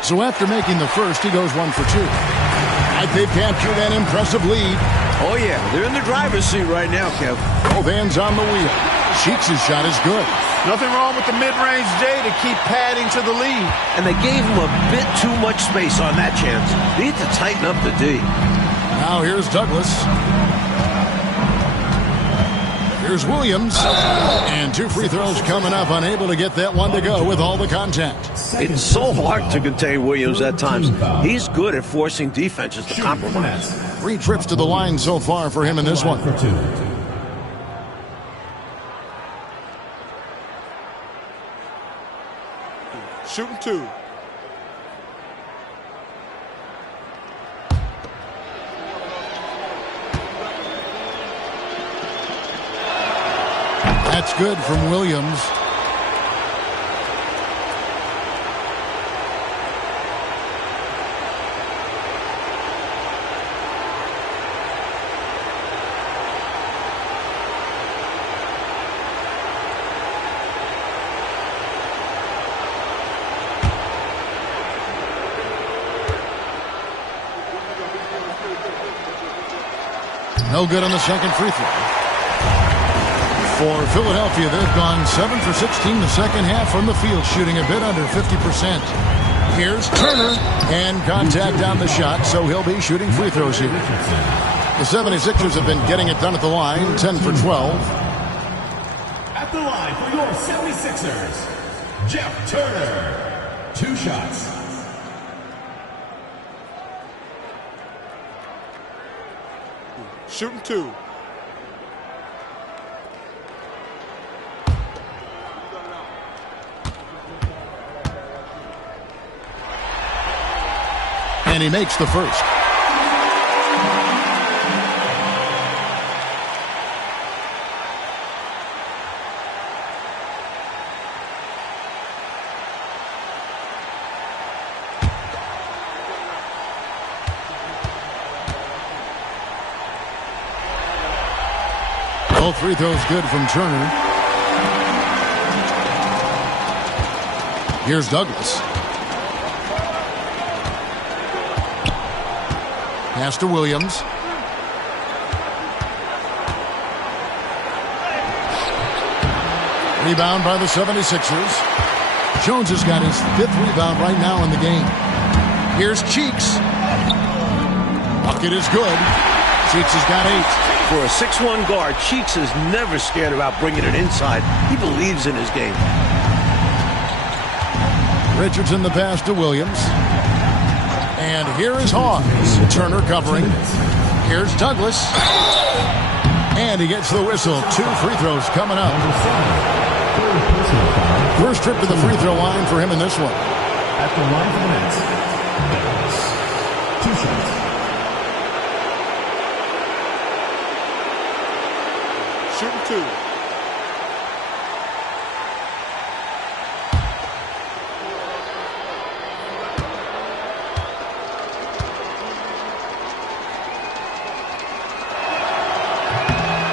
So after making the first, he goes 1 for 2. They've captured an impressive lead. Oh, yeah. They're in the driver's seat right now, Kev. Both hands on the wheel. Cheeks' shot is good. Nothing wrong with the mid-range J to keep padding to the lead. And they gave him a bit too much space on that chance. Need to tighten up the D. Now here's Douglas. Here's Williams. And 2 free throws coming up. Unable to get that one to go with all the contact. It's so hard to contain Williams at times. He's good at forcing defenses to compromise. 3 trips to the line so far for him in this one. Shooting 2. That's good from Williams. No good on the second free throw. For Philadelphia, they've gone 7 for 16 the second half from the field, shooting a bit under 50%. Here's Turner, and contact on the shot, so he'll be shooting free throws here. The 76ers have been getting it done at the line, 10 for 12. At the line for your 76ers, Jeff Turner. 2 shots. Shooting 2. And he makes the first. Both free throws good from Turner. Here's Douglas. Pass to Williams. Rebound by the 76ers. Jones has got his 5th rebound right now in the game. Here's Cheeks. Bucket is good. Cheeks has got 8. For a 6'1 guard, Cheeks is never scared about bringing it inside. He believes in his game. Richardson the pass to Williams. And here is Hawes. Turner covering. Here's Douglas. And he gets the whistle. 2 free throws coming up. First trip to the free throw line for him in this one. At the line for the Nets, Douglas. 2 shots. Shooting 2.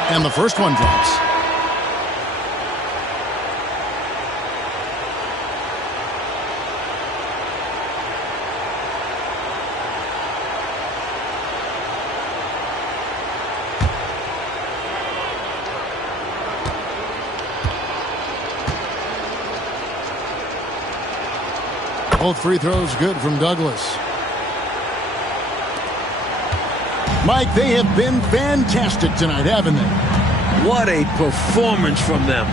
And the first one drops. Both free throws good from Douglas. Mike, they have been fantastic tonight, haven't they? What a performance from them.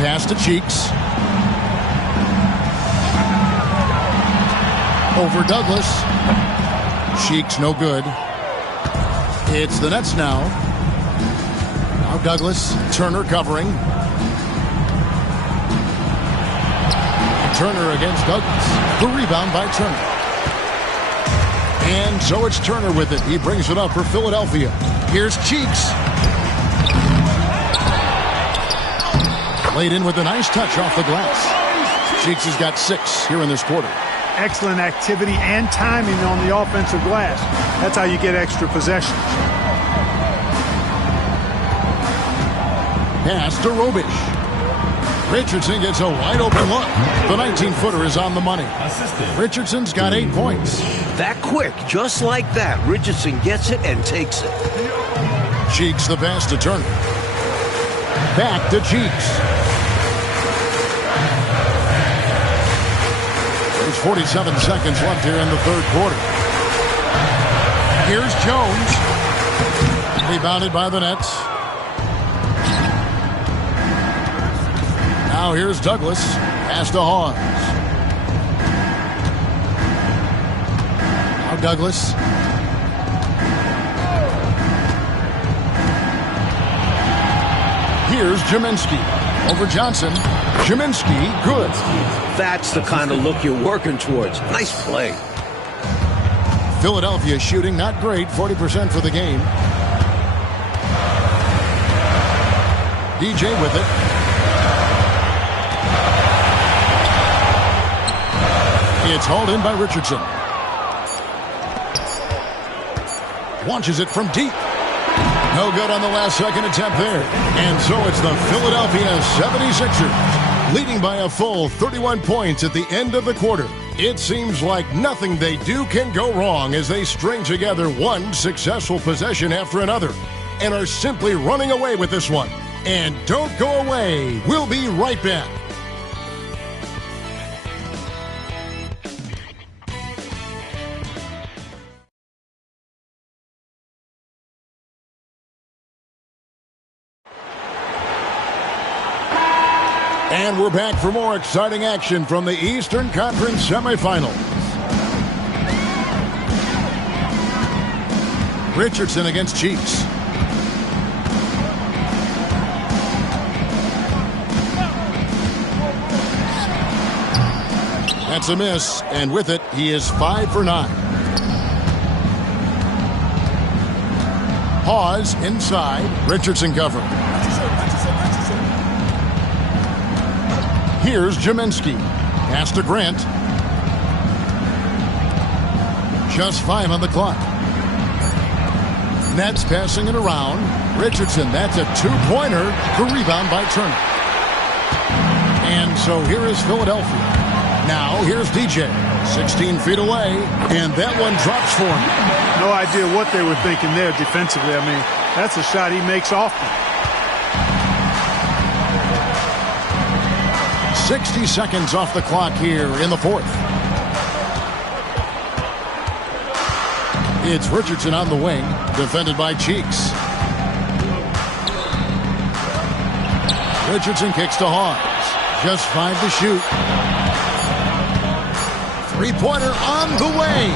Pass to Cheeks. Over Douglas. Cheeks no good. It's the Nets now. Now Douglas. Turner covering. Turner against Douglas. The rebound by Turner. And so it's Turner with it. He brings it up for Philadelphia. Here's Cheeks. Laid in with a nice touch off the glass. Cheeks has got 6 here in this quarter. Excellent activity and timing on the offensive glass. That's how you get extra possessions. Pass to Robish. Richardson gets a wide open look. The 19-footer is on the money. Richardson's got 8 points. That quick, just like that, Richardson gets it and takes it. Cheeks the pass to Turner. Back to Cheeks. There's 47 seconds left here in the third quarter. Here's Jones. Rebounded by the Nets. Now here's Douglas. Pass to Hawes. Now Douglas. Here's Jaminski. Over Johnson. Jaminski, good. That's the kind of look you're working towards. Nice play. Philadelphia shooting not great, 40% for the game. DJ with it. It's hauled in by Richardson. Launches it from deep. No good on the last second attempt there. And so it's the Philadelphia 76ers leading by a full 31 points at the end of the quarter. It seems like nothing they do can go wrong as they string together one successful possession after another and are simply running away with this one. And don't go away. We'll be right back. And we're back for more exciting action from the Eastern Conference semifinals. Richardson against Cheeks. That's a miss, and with it, he is 5 for 9. Pause inside. Richardson covering. Here's Jaminski. Pass to Grant. Just 5 on the clock. Nets passing it around. Richardson, that's a 2-pointer. The rebound by Turner. And so here is Philadelphia. Now here's DJ. 16 feet away. And that one drops for him. No idea what they were thinking there defensively. I mean, that's a shot he makes often. 60 seconds off the clock here in the fourth. It's Richardson on the wing, defended by Cheeks. Richardson kicks to Hawes. Just 5 to shoot. 3-pointer on the way.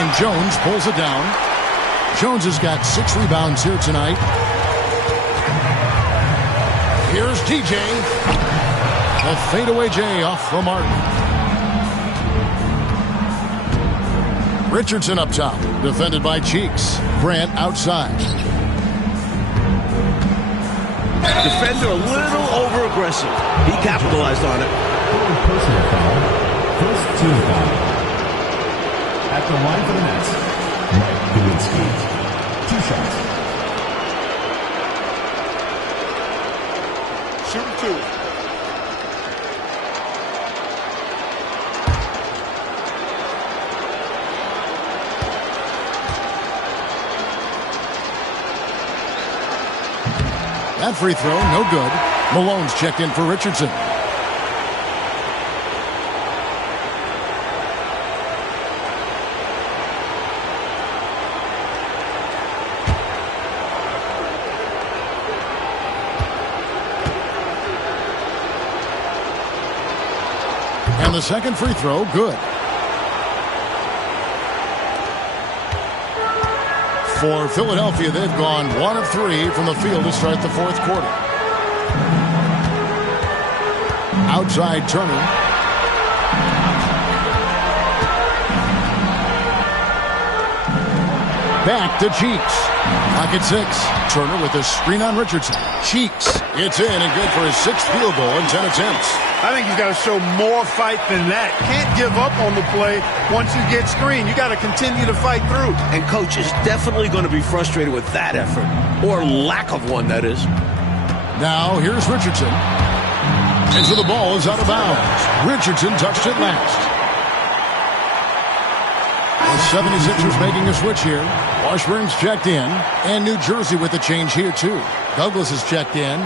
And Jones pulls it down. Jones has got 6 rebounds here tonight. Here's TJ. A fadeaway J off the mark. Richardson up top, defended by Cheeks. Grant outside. Defender a little over-aggressive. He capitalized on it. Personal foul. First team foul. At the line for the Nets, Mike Kaminsky. 2 shots. Shooting 2. That free throw, no good. Malone's checked in for Richardson. And the second free throw, good. For Philadelphia, they've gone 1 of 3 from the field to start the fourth quarter. Outside Turner. Back to Cheeks. Clock at 6. Turner with a screen on Richardson. Cheeks. It's in and good for his 6th field goal in 10 attempts. I think he's got to show more fight than that. Can't give up on the play once you get screened. You got to continue to fight through. And coach is definitely going to be frustrated with that effort, or lack of one, that is. Now here's Richardson. And so the ball is out of bounds. Richardson touched it last. The 76ers making a switch here. Washburn's checked in, and New Jersey with a change here too. Douglas is checked in.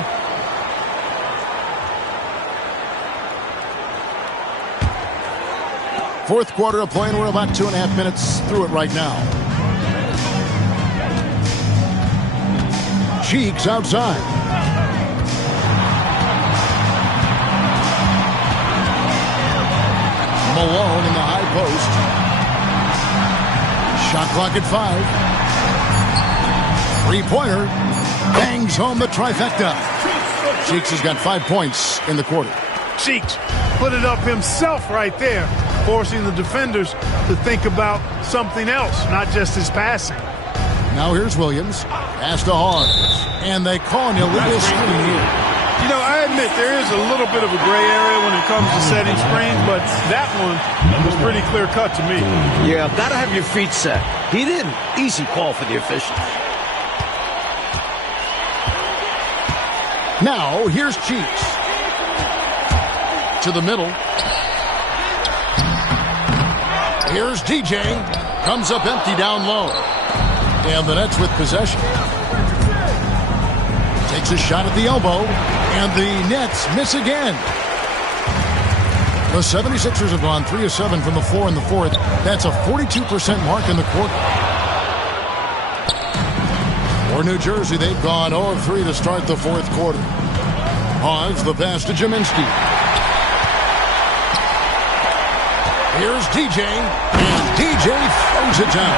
Fourth quarter of play, and we're about 2.5 minutes through it right now. Cheeks outside. Malone in the high post. Shot clock at 5. 3-pointer. Bangs home the trifecta. Cheeks has got 5 points in the quarter. Cheeks put it up himself right there, forcing the defenders to think about something else, not just his passing. Now here's Williams. Pass to Hawes. And they call an illegal screen here. You know, I admit there is a little bit of a gray area when it comes to setting screens, but that one was pretty clear cut to me. Yeah, gotta have your feet set. He didn't. Easy call for the officials. Now here's Cheeks. To the middle. Here's DJ. Comes up empty down low. And the Nets with possession. Takes a shot at the elbow. And the Nets miss again. The 76ers have gone 3 of 7 from the floor in the fourth. That's a 42% mark in the quarter. For New Jersey, they've gone 0 of 3 to start the fourth quarter. Hawes the pass to Kaminsky. Here's DJ, and DJ throws it down.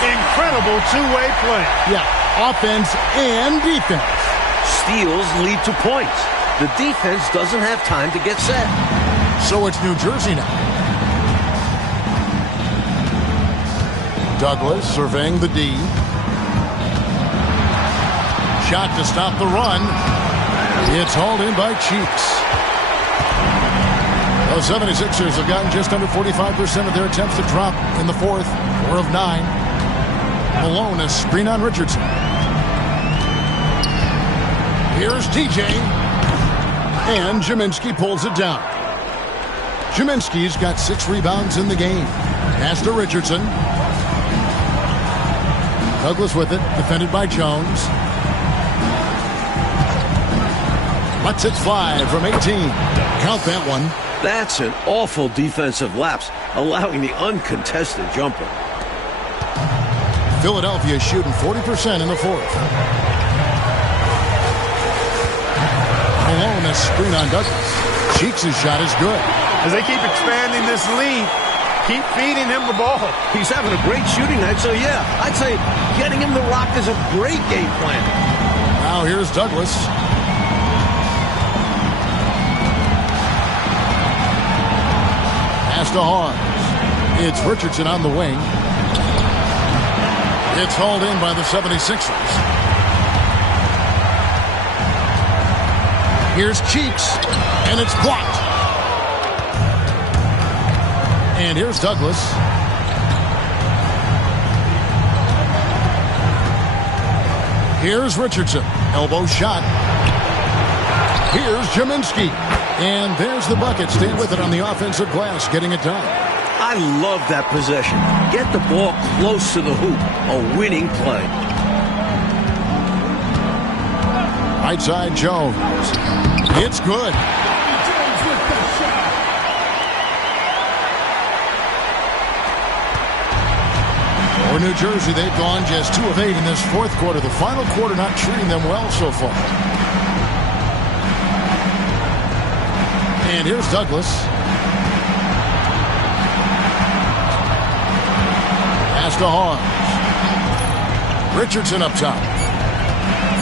Incredible two-way play. Yeah, offense and defense. Steals lead to points. The defense doesn't have time to get set. So it's New Jersey now. Douglas surveying the D. Shot to stop the run. It's hauled in by Cheeks. The 76ers have gotten just under 45% of their attempts to drop in the fourth. 4 of 9. Malone a screen on Richardson. Here's DJ. And Kaminsky pulls it down. Kaminsky's got 6 rebounds in the game. Pass to Richardson. Douglas with it, defended by Jones. Lets it fly from 18. Count that one. That's an awful defensive lapse, allowing the uncontested jumper. Philadelphia shooting 40% in the fourth. Malone a screen on Douglas. Cheeks' shot is good. As they keep expanding this lead, keep feeding him the ball. He's having a great shooting night, so yeah, I'd say getting him the rock is a great game plan. Now here's Douglas. Pass to Hawes. It's Richardson on the wing. It's hauled in by the 76ers. Here's Cheeks, and it's blocked. And here's Douglas. Here's Richardson. Elbow shot. Here's Kaminsky. And there's the bucket. Stay with it on the offensive glass, getting it done. I love that possession. Get the ball close to the hoop. A winning play. Right side, Jones. It's good. For New Jersey, they've gone just 2 of 8 in this fourth quarter. The final quarter not treating them well so far. And here's Douglas. Pass to Hawes. Richardson up top.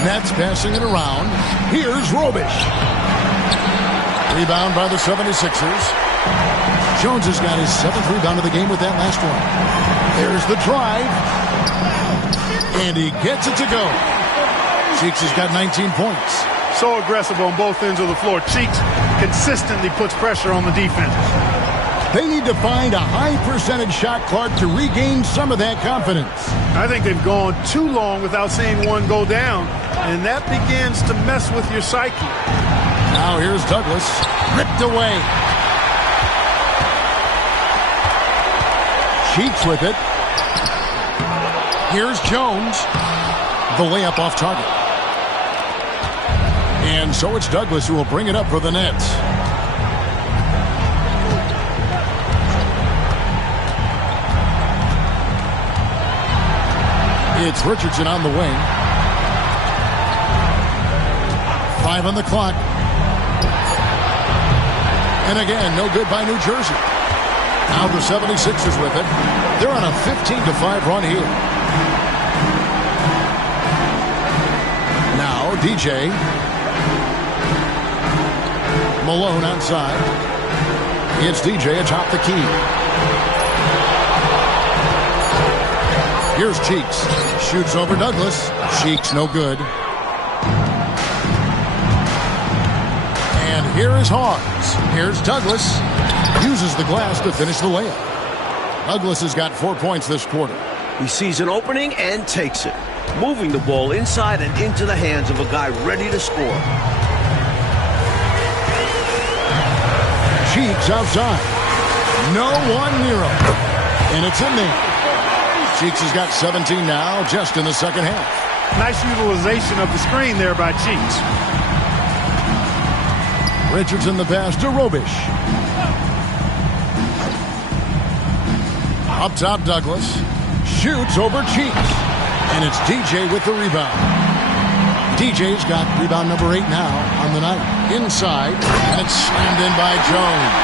Nets passing it around. Here's Robish. Rebound by the 76ers. Jones has got his 7th rebound of the game with that last one. There's the drive. And he gets it to go. Cheeks has got 19 points. So aggressive on both ends of the floor. Cheeks consistently puts pressure on the defense. They need to find a high percentage shot, Clark, to regain some of that confidence. I think they've gone too long without seeing one go down, and that begins to mess with your psyche. Now here's Douglas. Ripped away. Cheeks with it. Here's Jones. The layup off target. And so it's Douglas who will bring it up for the Nets. It's Richardson on the wing. 5 on the clock. And again, no good by New Jersey. Now the 76ers with it. They're on a 15-5 run here. Now DJ. Malone outside. It's DJ atop the key. Here's Cheeks. Shoots over Douglas. Cheeks no good. And here is Hawes. Here's Douglas. Uses the glass to finish the layup. Douglas has got 4 points this quarter. He sees an opening and takes it, moving the ball inside and into the hands of a guy ready to score. Cheeks outside. No one near him. And it's in there. Cheeks has got 17 now, just in the second half. Nice utilization of the screen there by Cheeks. Richardson the pass to Robish. Up top, Douglas. Shoots over Cheeks. And it's DJ with the rebound. DJ's got rebound number 8 now on the night. Inside, and it's slammed in by Jones.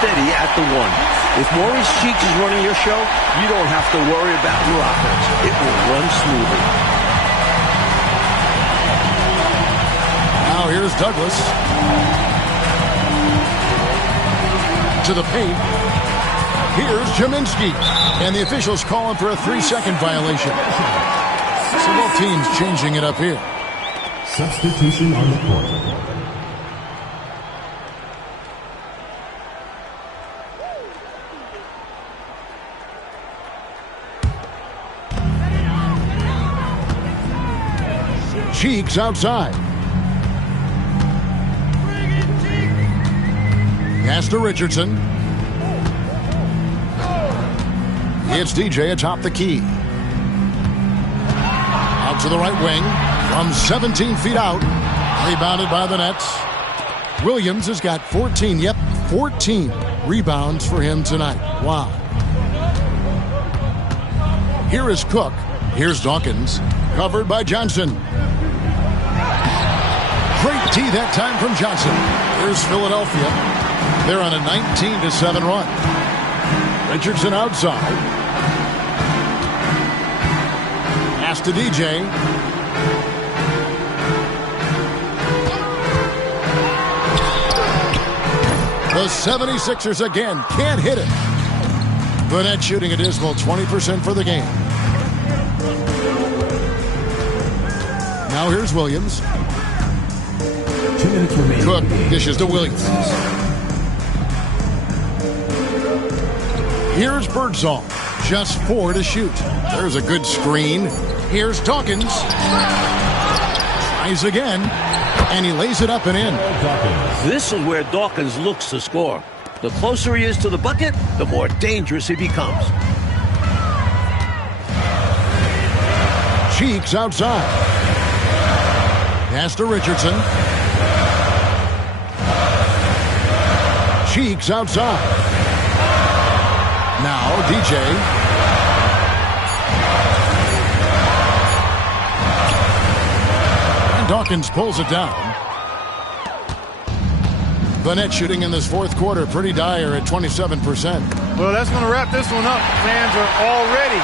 Steady at the one. If Maurice Cheeks is running your show, you don't have to worry about your offense. It will run smoothly. Now here's Douglas. To the paint. Here's Jaminski. And the officials calling for a 3-second violation. So both teams changing it up here. Substitution on the court. Cheeks outside. Pass to Richardson. It's DJ atop the key. Out to the right wing. From 17 feet out. Rebounded by the Nets. Williams has got 14. Yep, 14 rebounds for him tonight. Wow. Here is Cook. Here's Dawkins. Covered by Johnson. Great tee that time from Johnson. Here's Philadelphia. They're on a 19-7 run. Richardson outside. Pass to DJ. The 76ers again can't hit it. Burnett shooting a dismal 20% for the game. Now here's Williams. 2 minutes remaining. Cook dishes to Williams. Here's Birdsall. Just 4 to shoot. There's a good screen. Here's Dawkins. Tries again. And he lays it up and in. This is where Dawkins looks to score. The closer he is to the bucket, the more dangerous he becomes. Cheeks outside. Pass to Richardson. Cheeks outside. Now DJ. And Dawkins pulls it down. Burnett shooting in this fourth quarter pretty dire at 27%. Well, that's going to wrap this one up. Fans are already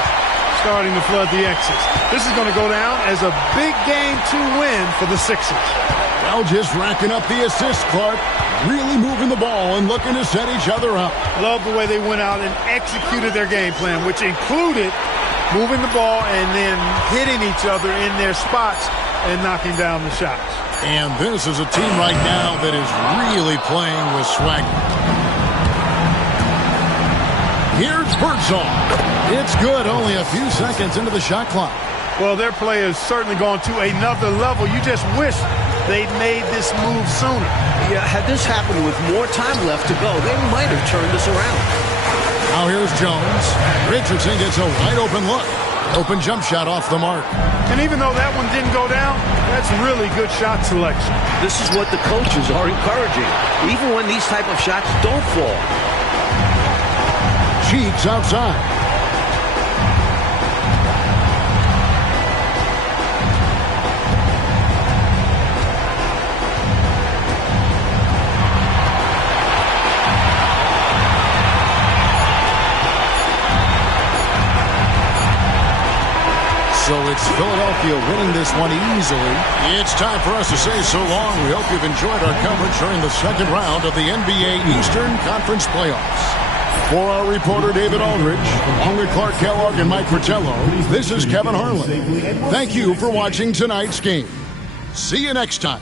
starting to flood the exits. This is going to go down as a big game to win for the Sixers. Well, just racking up the assists, Clark. Really moving the ball and looking to set each other up. Love the way they went out and executed their game plan, which included moving the ball and then hitting each other in their spots and knocking down the shots. And this is a team right now that is really playing with swagger. Here's Birdsall. It's good, only a few seconds into the shot clock. Well, their play has certainly gone to another level. You just wish they'd made this move sooner. Yeah, had this happened with more time left to go, they might have turned this around. Now here's Jones. Richardson gets a wide open look. Open jump shot off the mark. And even though that one didn't go down, that's really good shot selection. This is what the coaches are encouraging, even when these type of shots don't fall. Cheeks outside. So it's Philadelphia winning this one easily. It's time for us to say so long. We hope you've enjoyed our coverage during the second round of the NBA Eastern Conference Playoffs. For our reporter David Aldridge, along with Clark Kellogg and Mike Fratello, this is Kevin Harlan. Thank you for watching tonight's game. See you next time.